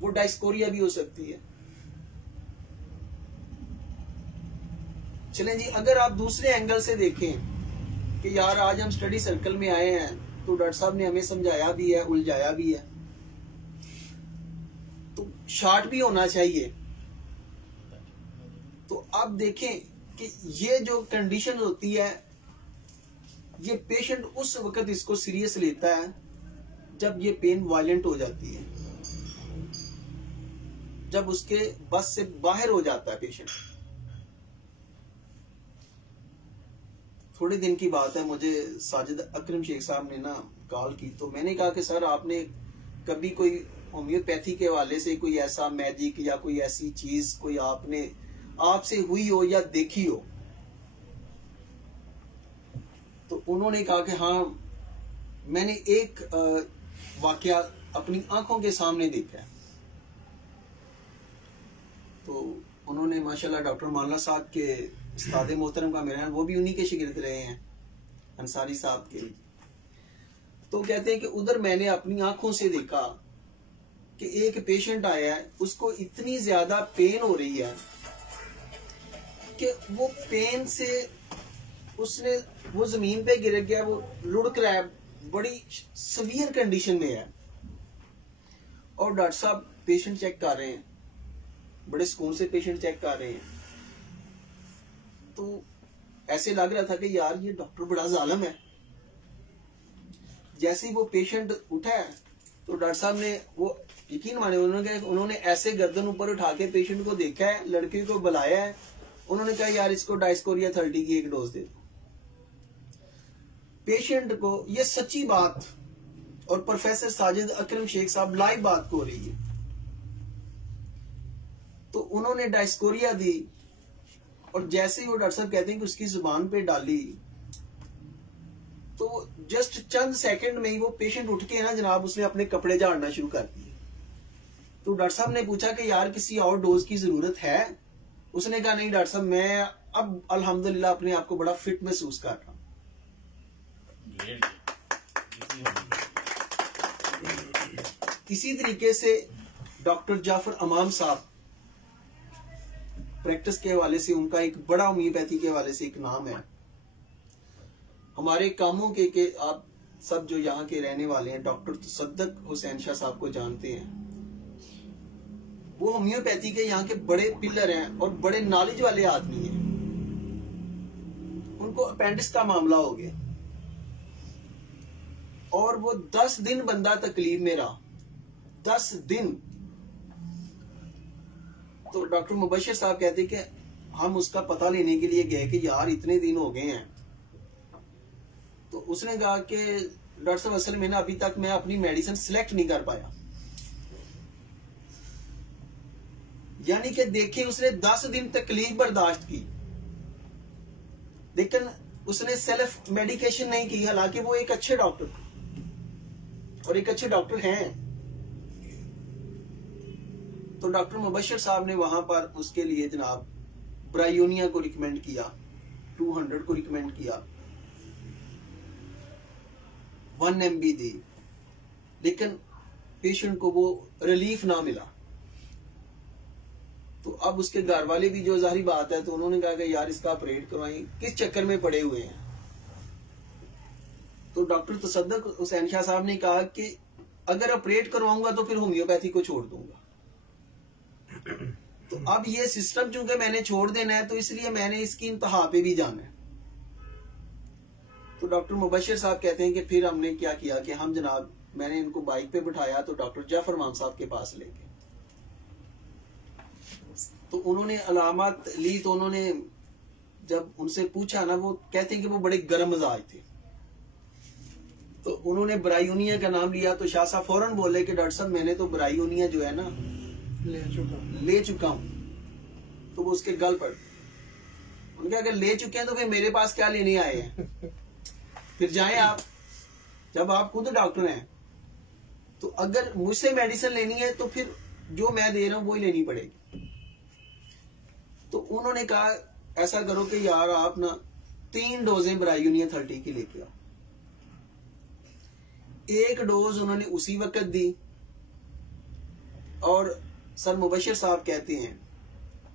वो डायस्कोरिया भी हो सकती है। चलें जी, अगर आप दूसरे एंगल से देखें कि यार आज हम स्टडी सर्कल में आए हैं तो डॉक्टर साहब ने हमें समझाया भी है, उलझाया भी है, तो शार्ट भी होना चाहिए। तो आप देखें कि ये जो कंडीशन होती है, ये पेशेंट उस वक्त इसको सीरियस लेता है जब ये पेन वायलेंट हो जाती है, जब उसके बस से बाहर हो जाता है पेशेंट। थोड़े दिन की बात है, मुझे साजिद अकरम शेख साहब ने ना कॉल की, तो मैंने कहा कि सर आपने कभी कोई होम्योपैथी के हवाले से कोई ऐसा मैजिक या कोई ऐसी चीज कोई आपसे हुई हो या देखी हो? तो उन्होंने कहा कि हाँ, मैंने एक वाकया अपनी आंखों के सामने देखा है। तो उन्होंने माशाल्लाह डॉक्टर मानला साहब के उस्ताद मोहतरम का मेरा, वो भी उन्हीं के शिगिर्द रहे हैं, अंसारी साहब के। तो कहते हैं कि उधर मैंने अपनी आंखों से देखा कि एक पेशेंट आया है, उसको इतनी ज्यादा पेन हो रही है कि वो पेन से वो जमीन पे गिर गया, वो लुढ़क रहा है, बड़ी सीवियर कंडीशन में है। और डॉक्टर साहब पेशेंट चेक कर रहे हैं, बड़े सुकून से पेशेंट चेक कर रहे हैं। तो ऐसे लग रहा था कि यार ये डॉक्टर बड़ा जालिम है। जैसे ही वो पेशेंट उठा है तो डॉक्टर साहब ने, वो यकीन माने, उन्होंने ऐसे गर्दन ऊपर उठा के पेशेंट को देखा है, लड़के को बुलाया है, उन्होंने कहा यार इसको डायस्कोरिया 30 की एक डोज दे दो। पेशेंट को, ये सच्ची बात, और प्रोफेसर साजिद अकरम शेख साहब लाइव बात को रही है। तो उन्होंने डायस्कोरिया दी, और जैसे ही वो डॉक्टर साहब कहते हैं कि उसकी जुबान पे डाली, तो जस्ट चंद सेकंड में ही वो पेशेंट उठ के ना जनाब उसने अपने कपड़े झाड़ना शुरू कर दिए। तो डॉक्टर साहब ने पूछा कि यार किसी और डोज की जरूरत है? उसने कहा नहीं डॉक्टर साहब, मैं अब अल्हम्दुलिल्लाह अपने आप को बड़ा फिट महसूस कर रहा हूं। इसी तरीके से डॉक्टर जाफर अमाम साहब, प्रैक्टिस के हवाले से उनका एक बड़ा होम्योपैथी के हवाले से एक नाम है। हमारे कामों के आप सब जो यहाँ के रहने वाले हैं, डॉक्टर तसद्दुक हुसैन शाह साहब को जानते हैं। वो होम्योपैथी के यहाँ के बड़े पिलर हैं और बड़े नॉलेज वाले आदमी हैं। उनको अपेंडिक्स का मामला हो गया और वो 10 दिन बंदा तकलीफ में रहा, 10 दिन। तो डॉक्टर मुबशिर साहब कहते कि हम उसका पता लेने के लिए गए कि यार इतने दिन हो गए हैं। तो उसने कहा कि डॉक्टर साहब असल में ना अभी तक मैं अपनी मेडिसिन सिलेक्ट नहीं कर पाया। यानी कि देखिए उसने 10 दिन तकलीफ बर्दाश्त की, लेकिन उसने सेल्फ मेडिकेशन नहीं की, हालांकि वो एक अच्छे डॉक्टर और एक अच्छे डॉक्टर हैं। तो डॉक्टर मुबशिर साहब ने वहां पर उसके लिए जनाब ब्रायोनिया को रिकमेंड किया, 200 को रिकमेंड किया, 1 MB दी, लेकिन पेशेंट को वो रिलीफ ना मिला। तो अब उसके घर वाले भी, जो जाहिर बात है, तो उन्होंने कहा कि यार इसका ऑपरेट करवाएं, किस चक्कर में पड़े हुए हैं। तो डॉक्टर तसद्दुक हुसैन शाह साहब ने कहा कि अगर ऑपरेट करवाऊंगा तो फिर होम्योपैथी को छोड़ दूंगा। तो अब ये सिस्टम चूंकि मैंने छोड़ देना है, तो इसलिए मैंने इसकी इंतहा पे भी जाना है। तो डॉक्टर मुबशिर साहब कहते हैं कि फिर हमने क्या किया कि हम जनाब, मैंने इनको बाइक पे बिठाया तो डॉक्टर जाफर अमाम साहब के पास ले गए। तो उन्होंने अलामत ली, तो उन्होंने जब उनसे पूछा ना, वो कहते हैं कि वो बड़े गर्म मिजाज थे। तो उन्होंने ब्रायोनिया का नाम लिया, तो शाह साहब फौरन बोले कि डॉक्टर साहब मैंने तो ब्रायोनिया जो है ना ले चुका हूं। तो वो उसके गल पर, उनके अगर ले चुके हैं तो फिर मेरे पास क्या लेने आए हैं? फिर जाएं आप, जब आप खुद डॉक्टर हैं। तो अगर मुझसे मेडिसिन लेनी है तो फिर जो मैं दे रहा हूं वही लेनी पड़ेगी। तो उन्होंने कहा ऐसा करो कि यार आप ना 3 डोजें ब्रायोनिया 30 की लेके आओ। 1 डोज उन्होंने उसी वक्त दी, और सर मुबशिर साहब कहते हैं,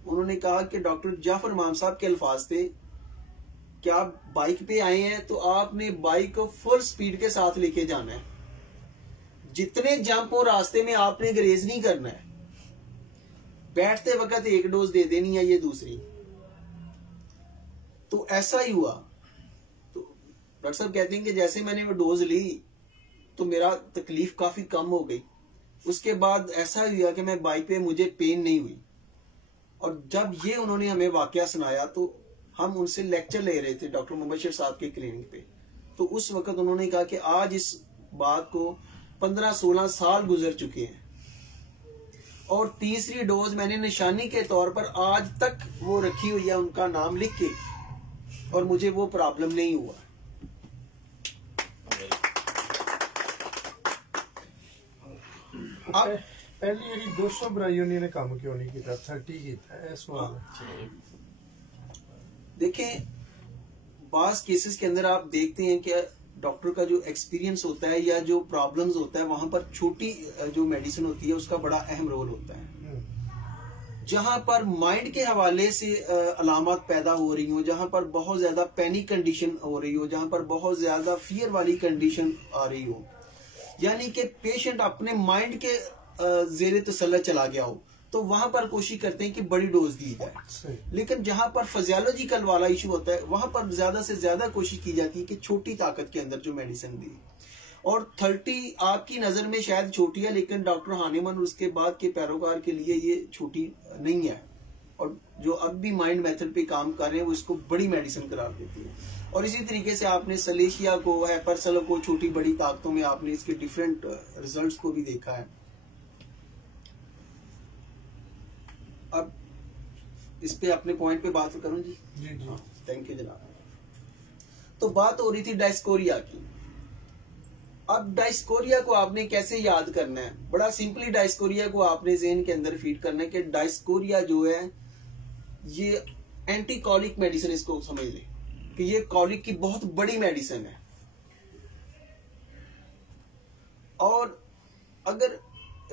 उन्होंने कहा कि डॉक्टर जाफर इमाम साहब के अल्फाज थे कि आप बाइक पे आए हैं तो आपने बाइक को फुल स्पीड के साथ लेके जाना है, जितने जंप हो रास्ते में आपने ग्रेज नहीं करना है, बैठते वक्त 1 डोज दे देनी है, ये दूसरी। तो ऐसा ही हुआ। तो डॉक्टर साहब कहते हैं कि जैसे मैंने वो डोज ली तो मेरा तकलीफ काफी कम हो गई। उसके बाद ऐसा हुआ कि मैं बाइक पे, मुझे पेन नहीं हुई। और जब ये उन्होंने हमें वाकया सुनाया तो हम उनसे लेक्चर ले रहे थे डॉक्टर मुबशिर साहब के क्लिनिक पे। तो उस वक्त उन्होंने कहा कि आज इस बात को 15-16 साल गुजर चुके हैं, और तीसरी डोज मैंने निशानी के तौर पर आज तक वो रखी हुई है, उनका नाम लिख के, और मुझे वो प्रॉब्लम नहीं हुआ। अब पहली ਜਿਹੜੀ 200 ब्रायोनिया ने काम क्यों नहीं किया, 30 किया है सवाल। देखें, बास केसेस के अंदर आप देखते हैं कि डॉक्टर का जो एक्सपीरियंस होता है या जो प्रॉब्लम्स होता है, वहां पर छोटी जो मेडिसिन होती है उसका बड़ा अहम रोल होता है। जहां पर माइंड के हवाले से अलामत पैदा हो रही हो, जहां पर बहुत ज्यादा पैनिक कंडीशन हो रही हो, जहां पर बहुत ज्यादा फियर वाली कंडीशन आ रही हो, यानी कि पेशेंट अपने माइंड के जेरे तसल्लुत चला गया हो, तो वहां पर कोशिश करते हैं कि बड़ी डोज दी जाए। लेकिन जहां पर फिजियोलॉजिकल वाला इशू होता है, वहां पर ज्यादा से ज्यादा कोशिश की जाती है कि छोटी ताकत के अंदर जो मेडिसिन दी। और 30 आपकी नजर में शायद छोटी है, लेकिन डॉक्टर हानिमन और उसके बाद के पैरोकार के लिए ये छोटी नहीं है। और जो अब भी माइंड मेथड पे काम कर रहे हैं वो इसको बड़ी मेडिसिन करार देती है। और इसी तरीके से आपने सलेशिया को, हैपरसेलो को छोटी बड़ी ताकतों में आपने इसके डिफरेंट रिजल्ट्स को भी देखा है। अब इस पे अपने पॉइंट पे बात करूं जी? जी। थैंक यू जनाब। तो बात हो रही थी डायस्कोरिया की। अब डायस्कोरिया को आपने कैसे याद करना है? बड़ा सिंपली डायस्कोरिया को आपने ज़हन के अंदर फीड करना है कि डायस्कोरिया जो है ये एंटी कॉलिक मेडिसिन, इसको समझ लें कि ये कॉलिक की बहुत बड़ी मेडिसिन है। और अगर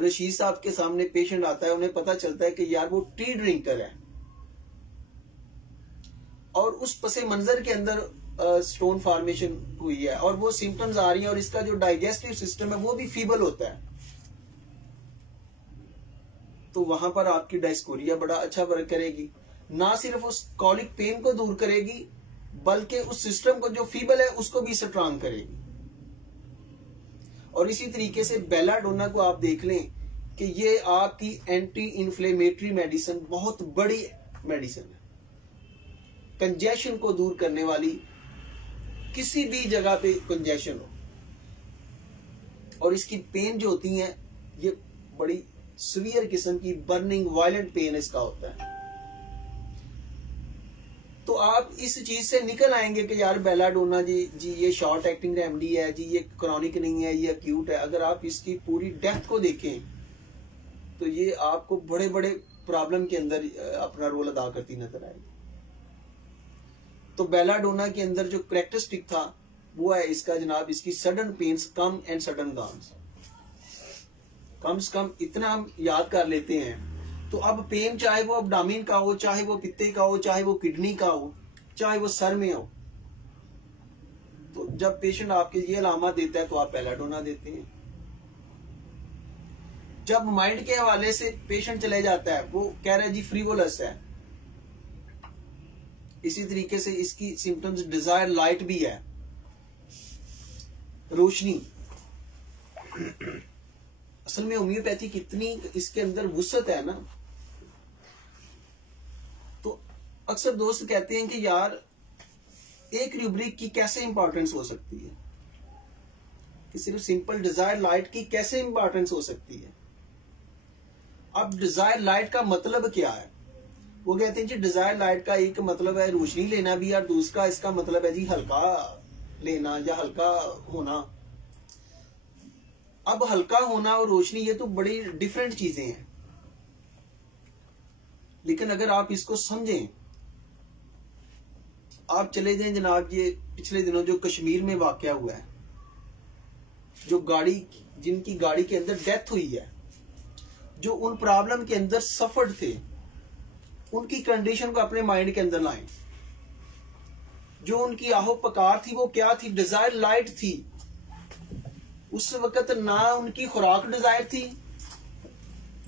रशीद साहब के सामने पेशेंट आता है, उन्हें पता चलता है कि यार वो टी ड्रिंकर है और उस पसे मंजर के अंदर स्टोन फॉर्मेशन हुई है और वो सिम्टम्स आ रही हैं और इसका जो डाइजेस्टिव सिस्टम है वो भी फीबल होता है, तो वहां पर आपकी डायस्कोरिया बड़ा अच्छा वर्क करेगी। ना सिर्फ उस कॉलिक पेन को दूर करेगी बल्कि उस सिस्टम को जो फीबल है उसको भी स्ट्रांग करेगी। और इसी तरीके से बेलाडोना को आप देख लें कि ये आपकी एंटी इन्फ्लेमेटरी मेडिसिन, बहुत बड़ी मेडिसिन है, कंजेशन को दूर करने वाली, किसी भी जगह पे कंजेशन हो। और इसकी पेन जो होती है ये बड़ी सीवियर किस्म की बर्निंग वायलेंट पेन इसका होता है। तो आप इस चीज से निकल आएंगे कि यार बेलाडोना जी ये शॉर्ट एक्टिंग रेमेडी है जी, ये क्रॉनिक नहीं है, ये अक्यूट है। अगर आप इसकी पूरी डेप्थ को देखें तो ये आपको बड़े बड़े प्रॉब्लम के अंदर अपना रोल अदा करती नजर आएगी। तो बेलाडोना के अंदर जो कैरेक्टरिस्टिक था वो है इसका जनाब, इसकी sudden pains come and sudden gones. कम से कम इतना हम याद कर लेते हैं। तो अब पेन चाहे वो अब्डामिन का हो, चाहे वो पित्ते का हो, चाहे वो किडनी का हो, चाहे वो सर में हो, तो जब पेशेंट आपके ये अलामत देता है तो आप बेलाडोना देते हैं। जब माइंड के हवाले से पेशेंट चले जाता है, वो कह रहा है जी फ्रीवोलस है, इसी तरीके से इसकी सिम्टम्स डिजायर लाइट भी है, रोशनी। असल में होम्योपैथी कितनी इसके अंदर वुसअत है ना। तो अक्सर दोस्त कहते हैं कि यार एक रूब्रिक की कैसे इंपॉर्टेंस हो सकती है, कि सिर्फ सिंपल डिजायर लाइट की कैसे इंपॉर्टेंस हो सकती है। अब डिजायर लाइट का मतलब क्या है? वो कहते हैं जी डिजायर लाइट का एक मतलब है रोशनी लेना भी और दूसरा इसका मतलब है जी हल्का लेना या हल्का होना। अब हल्का होना और रोशनी ये तो बड़ी डिफरेंट चीजें हैं, लेकिन अगर आप इसको समझें, आप चले जाएं जनाब, ये पिछले दिनों जो कश्मीर में वाकया हुआ है, जो जिनकी गाड़ी के अंदर डेथ हुई है, जो उन प्रॉब्लम के अंदर सफर्ड थे, उनकी कंडीशन को अपने माइंड के अंदर लाएं। जो उनकी आहो पकार थी वो क्या थी? डिजायर लाइट थी। उस वक्त ना उनकी खुराक डिजायर थी,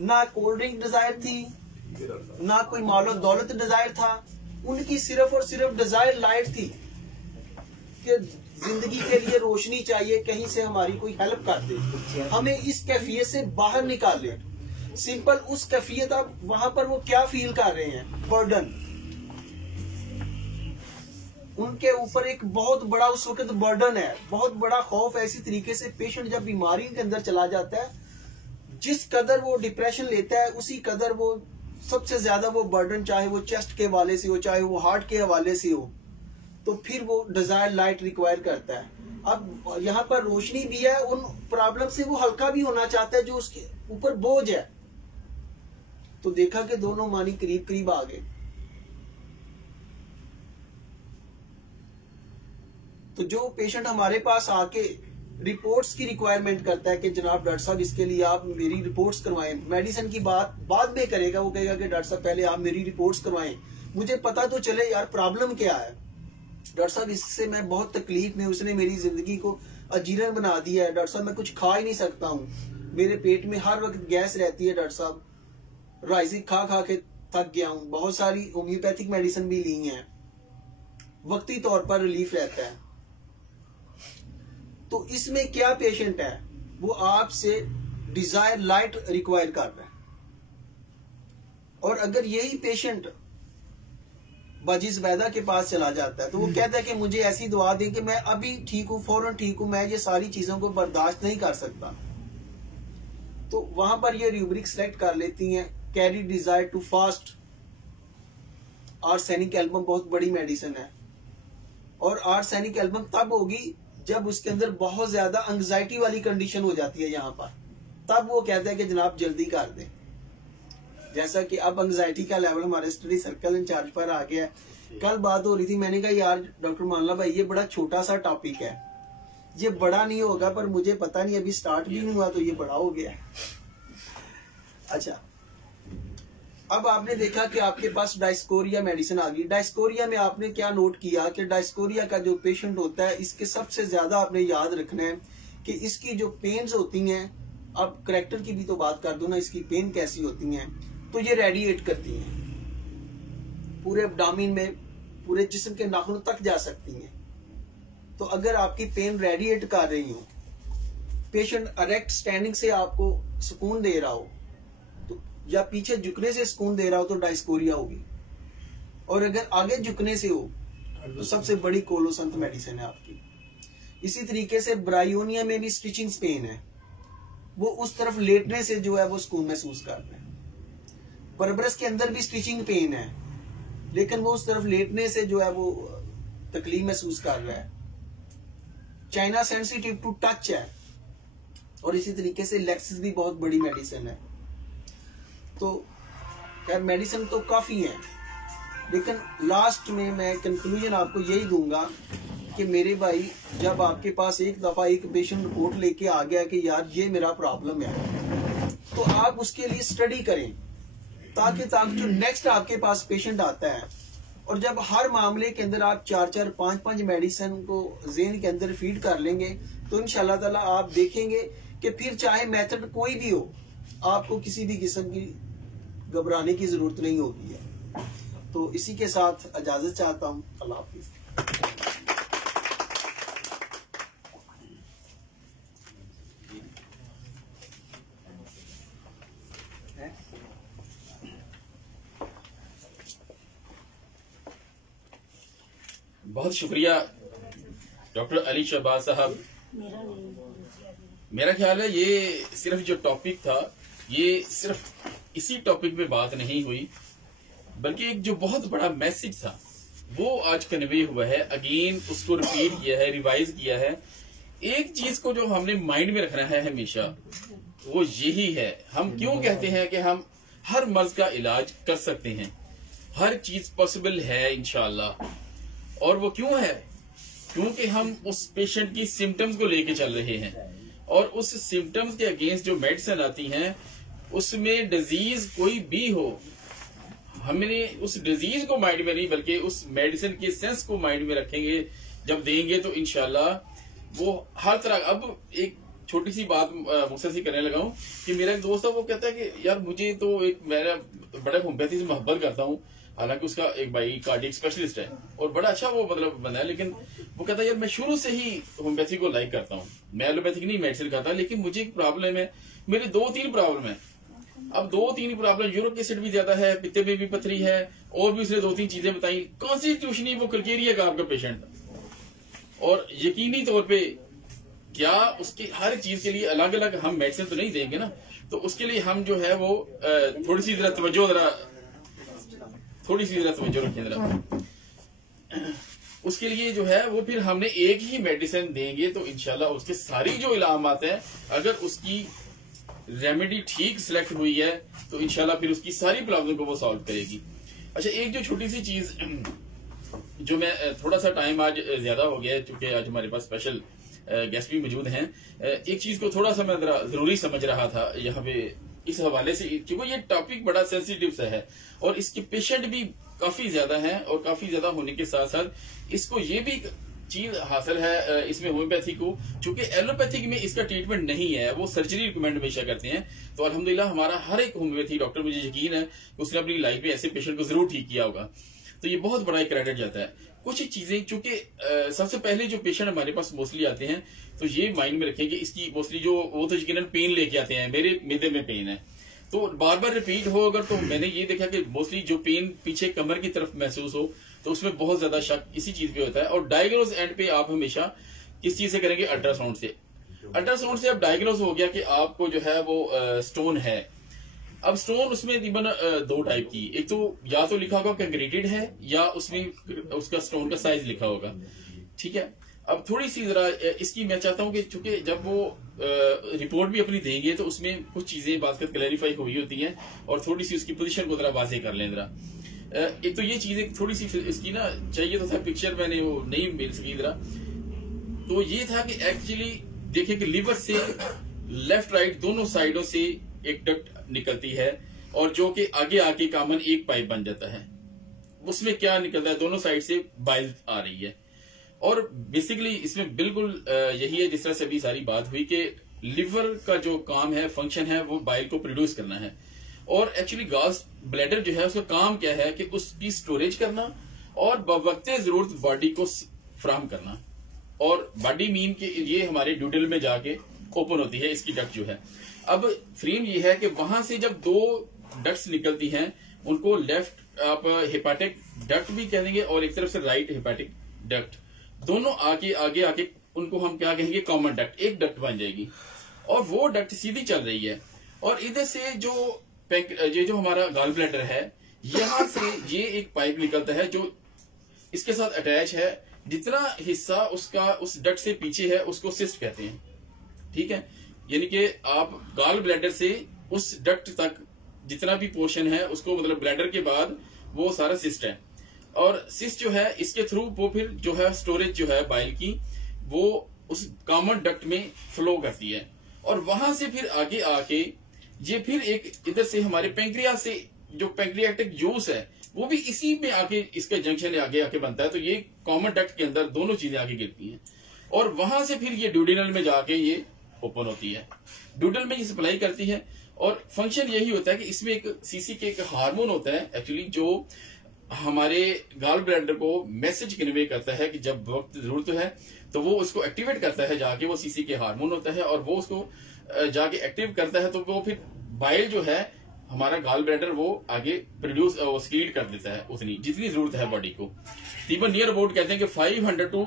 ना कोल्ड ड्रिंक डिजायर थी, ना कोई मालो दौलत डिजायर था। उनकी सिर्फ और सिर्फ डिजायर लाइट थी कि जिंदगी के लिए रोशनी चाहिए, कहीं से हमारी कोई हेल्प कर दे, हमें इस कैफियत से बाहर निकाले। सिंपल उस कैफियत। अब वहां पर वो क्या फील कर रहे हैं? बर्डन। उनके ऊपर एक बहुत बड़ा उस वक्त बर्डन है, बहुत बड़ा खौफ है। इसी तरीके से पेशेंट जब बीमारी के अंदर चला जाता है, जिस कदर वो डिप्रेशन लेता है, उसी कदर वो सबसे ज्यादा वो बर्डन, चाहे वो चेस्ट के हवाले से हो, चाहे वो हार्ट के हवाले से हो, तो फिर वो डिजायर लाइट रिक्वायर करता है। अब यहाँ पर रोशनी भी है, उन प्रॉब्लम से वो हल्का भी होना चाहता है जो उसके ऊपर बोझ है। तो देखा कि दोनों मानी करीब करीब आ गए। तो जो पेशेंट हमारे पास आके रिपोर्ट्स की रिक्वायरमेंट करता है कि जनाब डॉक्टर साहब इसके लिए आप मेरी रिपोर्ट्स करवाएं, मेडिसिन की बात बाद में करेगा, वो कहेगा कि डॉक्टर साहब पहले आप मेरी रिपोर्ट्स करवाएं, मुझे पता तो चले यार प्रॉब्लम क्या है। डॉक्टर साहब इससे मैं बहुत तकलीफ में, उसने मेरी जिंदगी को अजीरन बना दिया है। डॉक्टर साहब मैं कुछ खा ही नहीं सकता हूँ, मेरे पेट में हर वक्त गैस रहती है। डॉक्टर साहब राइजिक खा खा के थक गया हूँ, बहुत सारी होम्योपैथिक मेडिसिन भी ली हैं, वक्ती तौर पर रिलीफ रहता है। तो इसमें क्या पेशेंट है? वो आपसे डिजायर लाइट रिक्वायर कर रहा है। और अगर यही पेशेंट बाजी ज़ुबैदा के पास चला जाता है तो वो कहता है कि मुझे ऐसी दुआ दें कि मैं अभी ठीक हूं, फौरन ठीक हूं, मैं ये सारी चीजों को बर्दाश्त नहीं कर सकता। तो वहां पर ये रूब्रिक सेलेक्ट कर लेती हैं, carry desire to fast. Arsenic album बहुत बड़ी मेडिसिन है, और आर्सेनिक एल्बम तब होगी जब उसके अंदर बहुत ज्यादा एंग्जाइटी वाली कंडीशन हो जाती है यहाँ पर, तब वो कहता है कि जनाब जल्दी कर दें। जैसा कि अब एंग्जाइटी का लेवल हमारे स्टडी सर्कल इंचार्ज पर आ गया है। कल बात हो रही थी, मैंने कहा यार डॉक्टर मानला भाई ये बड़ा छोटा सा टॉपिक है, ये बड़ा नहीं होगा, पर मुझे पता नहीं अभी स्टार्ट भी नहीं हुआ तो ये बड़ा हो गया है। अच्छा, अब आपने देखा कि आपके पास डायस्कोरिया मेडिसिन आ गई। डायस्कोरिया में आपने क्या नोट किया कि डायस्कोरिया का जो पेशेंट होता है, इसके सबसे ज्यादा आपने याद रखना है कि इसकी जो पेन्स होती हैं, अब करेक्टर की भी तो बात कर दो ना, इसकी पेन कैसी होती हैं, तो ये रेडिएट करती हैं पूरे एब्डोमेन में, पूरे जिस्म के नाखून तक जा सकती हैं। तो अगर आपकी पेन रेडिएट कर रही हो, पेशेंट अरेक्ट स्टैंडिंग से आपको सुकून दे रहा हो, तो या पीछे झुकने से सुकून दे रहा हो, तो डायस्कोरिया होगी। और अगर आगे झुकने से हो तो सबसे बड़ी कोलोसंत मेडिसिन है आपकी। इसी तरीके से ब्रायोनिया में भी स्टिचिंग पेन है, वो उस तरफ लेटने से जो है वो सुकून महसूस कर रहे हैं। परब्रस के अंदर भी स्टिचिंग पेन है, लेकिन वो उस तरफ लेटने से जो है वो तकलीफ महसूस कर रहा है। चाइना सेंसिटिव टू टच है, और इसी तरीके से लेक्सिस भी बहुत बड़ी मेडिसिन है। तो खैर मेडिसिन तो काफी है, लेकिन लास्ट में मैं कंक्लूजन आपको यही दूंगा कि मेरे भाई, जब आपके पास एक दफा एक पेशेंट रिपोर्ट लेके आ गया कि यार ये मेरा प्रॉब्लम है, तो आप उसके लिए स्टडी करें, ताकि जो नेक्स्ट आपके पास पेशेंट आता है, और जब हर मामले के अंदर आप 4-4, 5-5 मेडिसिन को ज़हन के अंदर फीड कर लेंगे, तो इंशाल्लाह ताला आप देखेंगे कि फिर चाहे मेथड कोई भी हो, आपको किसी भी किस्म की घबराने की जरूरत नहीं होती है। तो इसी के साथ इजाजत चाहता हूँ। अल्लाह हाफिज। बहुत शुक्रिया डॉक्टर अली शहबाज साहब। मेरा ख्याल है ये सिर्फ जो टॉपिक था, ये सिर्फ इसी टॉपिक पे बात नहीं हुई, बल्कि एक जो बहुत बड़ा मैसेज था वो आज कन्वे हुआ है। अगेन उसको रिपीट किया है, रिवाइज किया है। एक चीज को जो हमने माइंड में रखना है हमेशा, वो यही है, हम क्यों कहते हैं कि हम हर मर्ज का इलाज कर सकते हैं, हर चीज पॉसिबल है इंशाअल्लाह। और वो क्यों है? क्योंकि हम उस पेशेंट की सिम्टम्स को लेके चल रहे हैं, और उस सिम्टम्स के अगेंस्ट जो मेडिसिन आती हैं उसमें डिजीज कोई भी हो, हमने उस डिजीज को माइंड में नहीं बल्कि उस मेडिसिन के सेंस को माइंड में रखेंगे, जब देंगे तो इंशाल्लाह वो हर तरह। अब एक छोटी सी बात मुझसे करने लगा हूं कि मेरा एक दोस्त है, वो कहता है कि यार मुझे तो मैं बड़ा होम्योपैथी से मोहब्बत करता हूं, हालांकि उसका एक भाई कार्डियक स्पेशलिस्ट है और बड़ा अच्छा वो मतलब बना है, लेकिन वो कहता है यार मैं शुरू से ही होम्योपैथी को लाइक करता हूं, मैं एलोपैथिक नहीं मेडिसिन खाता, लेकिन मुझे एक प्रॉब्लम है, मेरे 2-3 प्रॉब्लम है। अब 2-3 प्रॉब्लम, यूरिक एसिड भी ज्यादा है, पित्ते में भी पथरी है, और भी उसने 2-3 चीजें बताई। कॉन्स्टिट्यूशनली वो क्राइटेरिया का आपका पेशेंट, और यकीनी तौर पे क्या उसकी हर चीज के लिए अलग अलग हम मेडिसिन तो नहीं देंगे ना, तो उसके लिए हम जो है वो थोड़ी सी तवज्जो रखें जरा। उसके लिए जो है वो फिर हमने एक ही मेडिसिन देंगे तो इंशाल्लाह उसके सारी जो इलामात हैं, अगर उसकी रेमेडी ठीक सिलेक्ट हुई है तो इंशाल्लाह फिर उसकी सारी प्रॉब्लम को वो सॉल्व करेगी। अच्छा, एक जो छोटी सी चीज जो मैं थोड़ा सा टाइम आज ज्यादा हो गया है चूंकि आज हमारे पास स्पेशल गेस्ट भी मौजूद हैं, एक चीज को थोड़ा सा मैं जरूरी समझ रहा था यहाँ पे इस हवाले से, क्योंकि ये टॉपिक बड़ा सेंसिटिव सा है और इसके पेशेंट भी काफी ज्यादा हैं, और काफी ज्यादा होने के साथ साथ इसको ये भी चीज हासिल है इसमें होम्योपैथी को, चूंकि एलोपैथिक में इसका ट्रीटमेंट नहीं है, वो सर्जरी रिकमेंड हमेशा करते हैं। तो अल्हम्दुलिल्लाह हमारा हर एक होम्योपैथी डॉक्टर, मुझे यकीन है उसने अपनी लाइफ में ऐसे पेशेंट को जरूर ठीक किया होगा, तो ये बहुत बड़ा क्रेडिट जाता है। कुछ चीजें चूंकि सबसे पहले जो पेशेंट हमारे पास मोस्टली आते हैं, तो ये माइंड में रखें कि इसकी मोस्टली जो वो तो यकीनन पेन लेके आते हैं, मेरे मिदे में पेन है, तो बार बार रिपीट हो अगर, तो मैंने ये देखा कि मोस्टली जो पेन पीछे कमर की तरफ महसूस हो तो उसमें बहुत ज्यादा शक इसी चीज पे होता है। और डायग्नोज एंड पे आप हमेशा किस चीज से करेंगे? अल्ट्रासाउंड से। अल्ट्रासाउंड से अब डायग्नोज हो गया कि आपको जो है वो स्टोन है। अब स्टोन उसमें तकरीबन 2 टाइप की, एक तो या तो लिखा होगा कंक्रीटेड है, या उसमें उसका स्टोन का साइज लिखा होगा, ठीक है। अब थोड़ी सी जरा इसकी मैं चाहता हूं कि चूंकि जब वो रिपोर्ट भी अपनी देंगे तो उसमें कुछ चीजें बात क्लैरिफाई हुई होती हैं, और थोड़ी सी उसकी पोजीशन को जरा वाजे कर लें जरा। एक तो ये चीजें थोड़ी सी इसकी ना चाहिए तो था, पिक्चर मैंने वो नहीं मिल सकी जरा। तो ये था कि एक्चुअली देखिए कि लीवर से लेफ्ट राइट दोनों साइडों से एक डक्ट निकलती है, और जो कि आगे आके कॉमन एक पाइप बन जाता है। उसमें क्या निकलता है? दोनों साइड से बाइल आ रही है, और बेसिकली इसमें बिल्कुल यही है जिस तरह से अभी सारी बात हुई कि लिवर का जो काम है, फंक्शन है, वो बाइल को प्रोड्यूस करना है। और एक्चुअली गॉल ब्लैडर जो है उसका काम क्या है कि उसकी स्टोरेज करना और बवक्ते जरूरत बॉडी को फ्राहम करना। और बॉडी मीन के ये हमारे ड्यूडल में जाके ओपन होती है इसकी डक्ट जो है। अब फ्रेम ये है कि वहां से जब 2 डक्ट्स निकलती हैं, उनको लेफ्ट आप हेपाटिक डक्ट भी कह देंगे और एक तरफ से राइट हेपाटिक डक्ट, दोनों आगे आके उनको हम क्या कहेंगे? कॉमन डक्ट, एक डक्ट बन जाएगी। और वो डक्ट सीधी चल रही है, और इधर से ये जो हमारा गॉल ब्लैडर है, यहां से ये एक पाइप निकलता है जो इसके साथ अटैच है। जितना हिस्सा उसका उस डक्ट से पीछे है उसको सिस्ट कहते हैं, ठीक है। यानी कि आप गॉल ब्लैडर से उस डक्ट तक जितना भी पोर्शन है उसको, मतलब ब्लैडर के बाद वो सारा सिस्ट है। और सिस्ट जो है इसके थ्रू वो फिर जो है स्टोरेज जो है बाइल की, वो उस कॉमन डक्ट में फ्लो करती है। और वहां से फिर आगे आके ये फिर एक इधर से हमारे पेंक्रिया से जो पेंक्रियाटिक जूस है वो भी इसी में आके इसका जंक्शन आगे आके बनता है। तो ये कॉमन डक्ट के अंदर दोनों चीजें आगे गिरती हैं, और वहां से फिर ये ड्यूडिनल में जाके ये ओपन होती है, ड्यूडल में ये सप्लाई करती है। और फंक्शन यही होता है कि इसमें एक सीसी के एक हार्मोन होता है एक्चुअली, जो हमारे गॉल ब्लैडर को मैसेज कन्वे करता है कि जब वक्त जरूरत है तो वो उसको एक्टिवेट करता है, जाके वो सीसी के हार्मोन होता है, और वो उसको जाके एक्टिव करता है। तो वो फिर बाइल जो है हमारा गॉल ब्लैडर वो आगे प्रोड्यूस स्क्रीड कर देता है उतनी जितनी जरूरत है बॉडी को। तकरीबन नियर अबाउट कहते हैं कि 500 to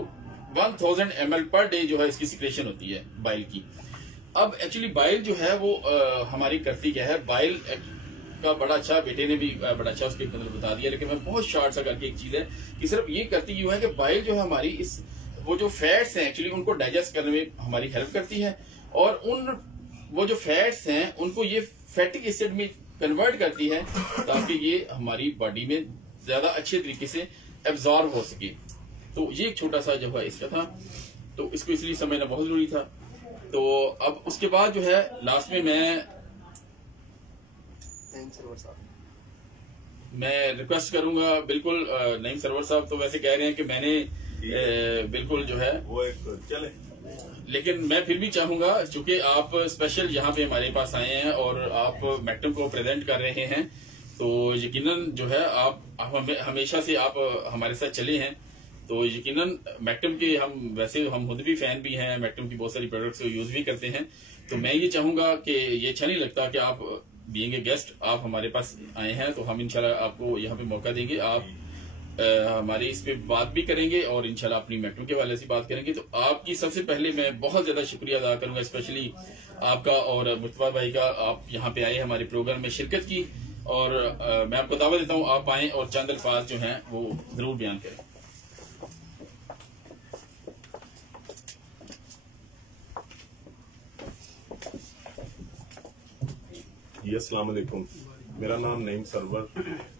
1000 ml पर डे जो है इसकी सिक्रेशन होती है बाइल की। अब एक्चुअली बाइल जो है वो हमारी करती क्या है? बाइल उसका बड़ा अच्छा, बेटे ने भी बड़ा अच्छा उसके मतलब बता दिया, लेकिन मैं बहुत शॉर्ट सा करके एक चीज है कि सिर्फ ये करती यूं है कि बाइल जो है हमारी इस वो जो फैट्स हैं एक्चुअली उनको डाइजेस्ट करने में हमारी हेल्प करती है, और वो जो फैट्स हैं उनको ये फैटिक एसिड में कन्वर्ट करती है ताकि ये हमारी बॉडी में ज्यादा अच्छे तरीके से एब्जॉर्ब हो सके। तो ये एक छोटा सा जो है इसका था, तो इसको इसलिए समझना बहुत जरूरी था। तो अब उसके बाद जो है लास्ट में मैं रिक्वेस्ट करूंगा, बिल्कुल नईम सरवर साहब तो वैसे कह रहे हैं कि मैंने बिल्कुल जो है वो एक चले, लेकिन मैं फिर भी चाहूंगा चूंकि आप स्पेशल यहाँ पे हमारे पास आए हैं और आप मैक्टम को प्रेजेंट कर रहे हैं, तो यकीनन जो है आप हमेशा से आप हमारे साथ चले हैं, तो यकीनन मैक्टम के हम खुद भी फैन भी हैं, मैक्टम की बहुत सारी प्रोडक्ट्स को यूज भी करते हैं। तो मैं ये चाहूंगा कि ये अच्छा नहीं लगता कि आप बीइंग ए गेस्ट आप हमारे पास आए हैं, तो हम इंशाल्लाह आपको यहाँ पे मौका देंगे, आप हमारे इस पे बात भी करेंगे और इंशाल्लाह अपनी मैक्टम के वाले से बात करेंगे। तो आपकी सबसे पहले मैं बहुत ज्यादा शुक्रिया अदा करूंगा, स्पेशली आपका और मुस्तफा भाई का, आप यहाँ पे आए हमारे प्रोग्राम में शिरकत की, और मैं आपको दावा देता हूँ आप आए और चंद अल्फाज जो हैं वो जरूर बयान करें। अस्सलाम वालेकुम, मेरा नाम नईम सरवर,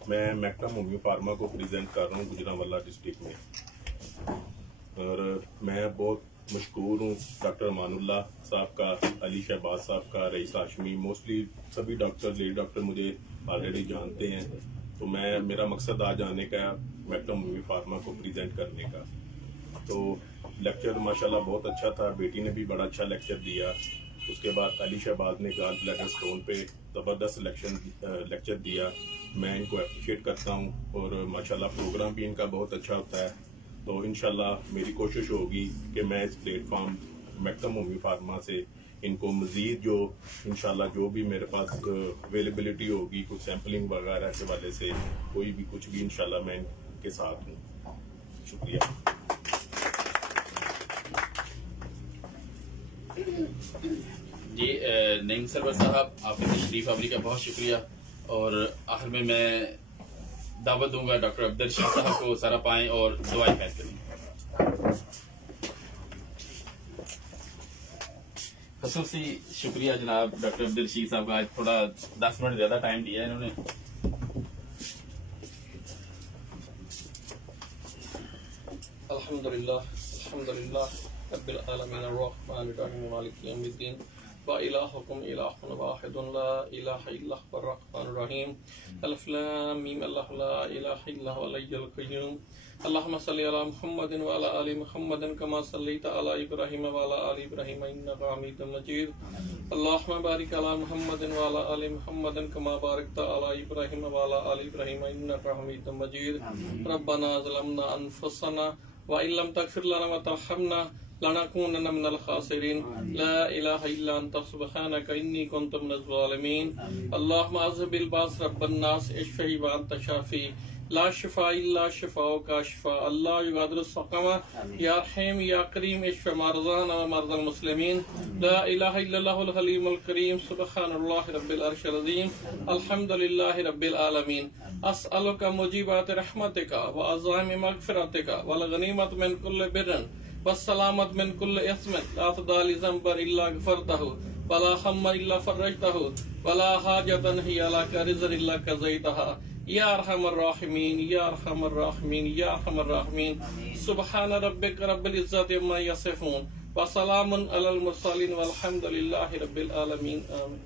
मैं मैक्टम होम्यो फार्मा को प्रेजेंट कर रहा हूँ गुजरांवाला डिस्ट्रिक्ट में, और मैं बहुत मशहूर हूँ डॉक्टर मानुल्लाह साहब का, अली शहबाज साहब का, रईस हाशमी, मोस्टली सभी डॉक्टर लेडी डॉक्टर मुझे ऑलरेडी जानते हैं। तो मेरा मकसद आज आने का मैक्टम होम्यो फार्मा को प्रेजेंट करने का। तो लेक्चर माशाल्लाह बहुत अच्छा था, बेटी ने भी बड़ा अच्छा लेक्चर दिया। उसके बाद अली शहबाज ने गॉल ब्लैडर स्टोन पे जबरदस्त लेक्चर दिया, मैं इनको अप्रिशिएट करता हूँ, और माशाल्लाह प्रोग्राम भी इनका बहुत अच्छा होता है। तो इंशाल्लाह मेरी कोशिश होगी कि मैं इस प्लेटफॉर्म मैक्टम होम्यो फार्मा से इनको मजीद जो इंशाल्लाह जो भी मेरे पास अवेलेबिलिटी होगी, कुछ सैम्पलिंग वगैरह के वाले से कोई भी कुछ भी इंशाल्लाह मैं इनके साथ हूँ। शुक्रिया। जी नईम सरवर साहब, आपकी तशरीफ आवरी का बहुत शुक्रिया, और आखिर में मैं दावत दूंगा डॉक्टर अब्दुल रशीद साहब को सारा पाएं और दुआएं फैज करें। खसूसी शुक्रिया जनाब डॉक्टर अब्दुल रशीद साहब का, आज थोड़ा 10 मिनट ज्यादा टाइम दिया है इन्होंने। अल्हम्दुलिल्लाह रब्बिल आलमीन अर्रहमानिर रहीम मालिकि यौमिद्दीन व इलाहुकुम इलाहुन वाहिदुन ला इलाहा इल्ला हुवर रहमानुर रहीम अलिफ लाम मीम अल्लाहु ला इलाहा इल्ला हुवल हय्युल क़य्यूम अल्लाहुम्मा सल्लि अला मुहम्मदिन व अला आलि मुहम्मदिन कमा सल्लैता अला इब्राहीम व अला आलि इब्राहीम इन्नका हमीदुम मजीद अल्लाहुम्मा बारिक अला मुहम्मदिन व अला आलि मुहम्मदिन कमा बारकता अला इब्राहीम व अला आलि इब्राहीम इन्नका हमीदुम मजीद रब्बना ज़लमना अनफुसना व इल्लम तगफिर लना व तरहमना लनकूनन्ना मिनल खासिरीन ला इलाहा इल्ला अंता सुब्हानका इन्नी कुन्तु मिनज़ ज़ालिमीन अल्लाहुम्मा अज़हिबिल बास रब्बन नास इश्फ़ी व अंता शाफ़ी ला शिफ़ा इल्ला शिफ़ाउका शिफ़ा अल्लाह युगादिरु सक़मा या रहीम या करीम इश्फ़ मरज़ाना व मरज़ल मुस्लिमीन ला इलाहा इल्लल्लाहुल हलीमुल करीम सुब्हानल्लाहि रब्बिल अर्शिल अज़ीम अल्हम्दुलिल्लाहि रब्बिल आलमीन अस्अलुका मुजीबात रहमतिका व अज़ाइम मग़फ़िरतिका वल गनीमत मिन कुल्लि बिर्रिन वस्सलामत मिन कुल्लि इस्मिन ला तदाली ज़ंबन इल्ला गफ़रतहु वला हम्मा इल्ला फ़र्रजतहु वला हाजतन हिया लका रिज़्क़न इल्ला क़ज़ैतहा या अरहमर राहिमीन या अरहमर राहिमीन या अरहमर राहिमीन सुब्हान रब्बिका रब्बिल इज़्ज़ति अम्मा यसिफून व सलामुन अलल मुरसलीन वल्हम्दुलिल्लाहि रब्बिल आलमीन आमीन।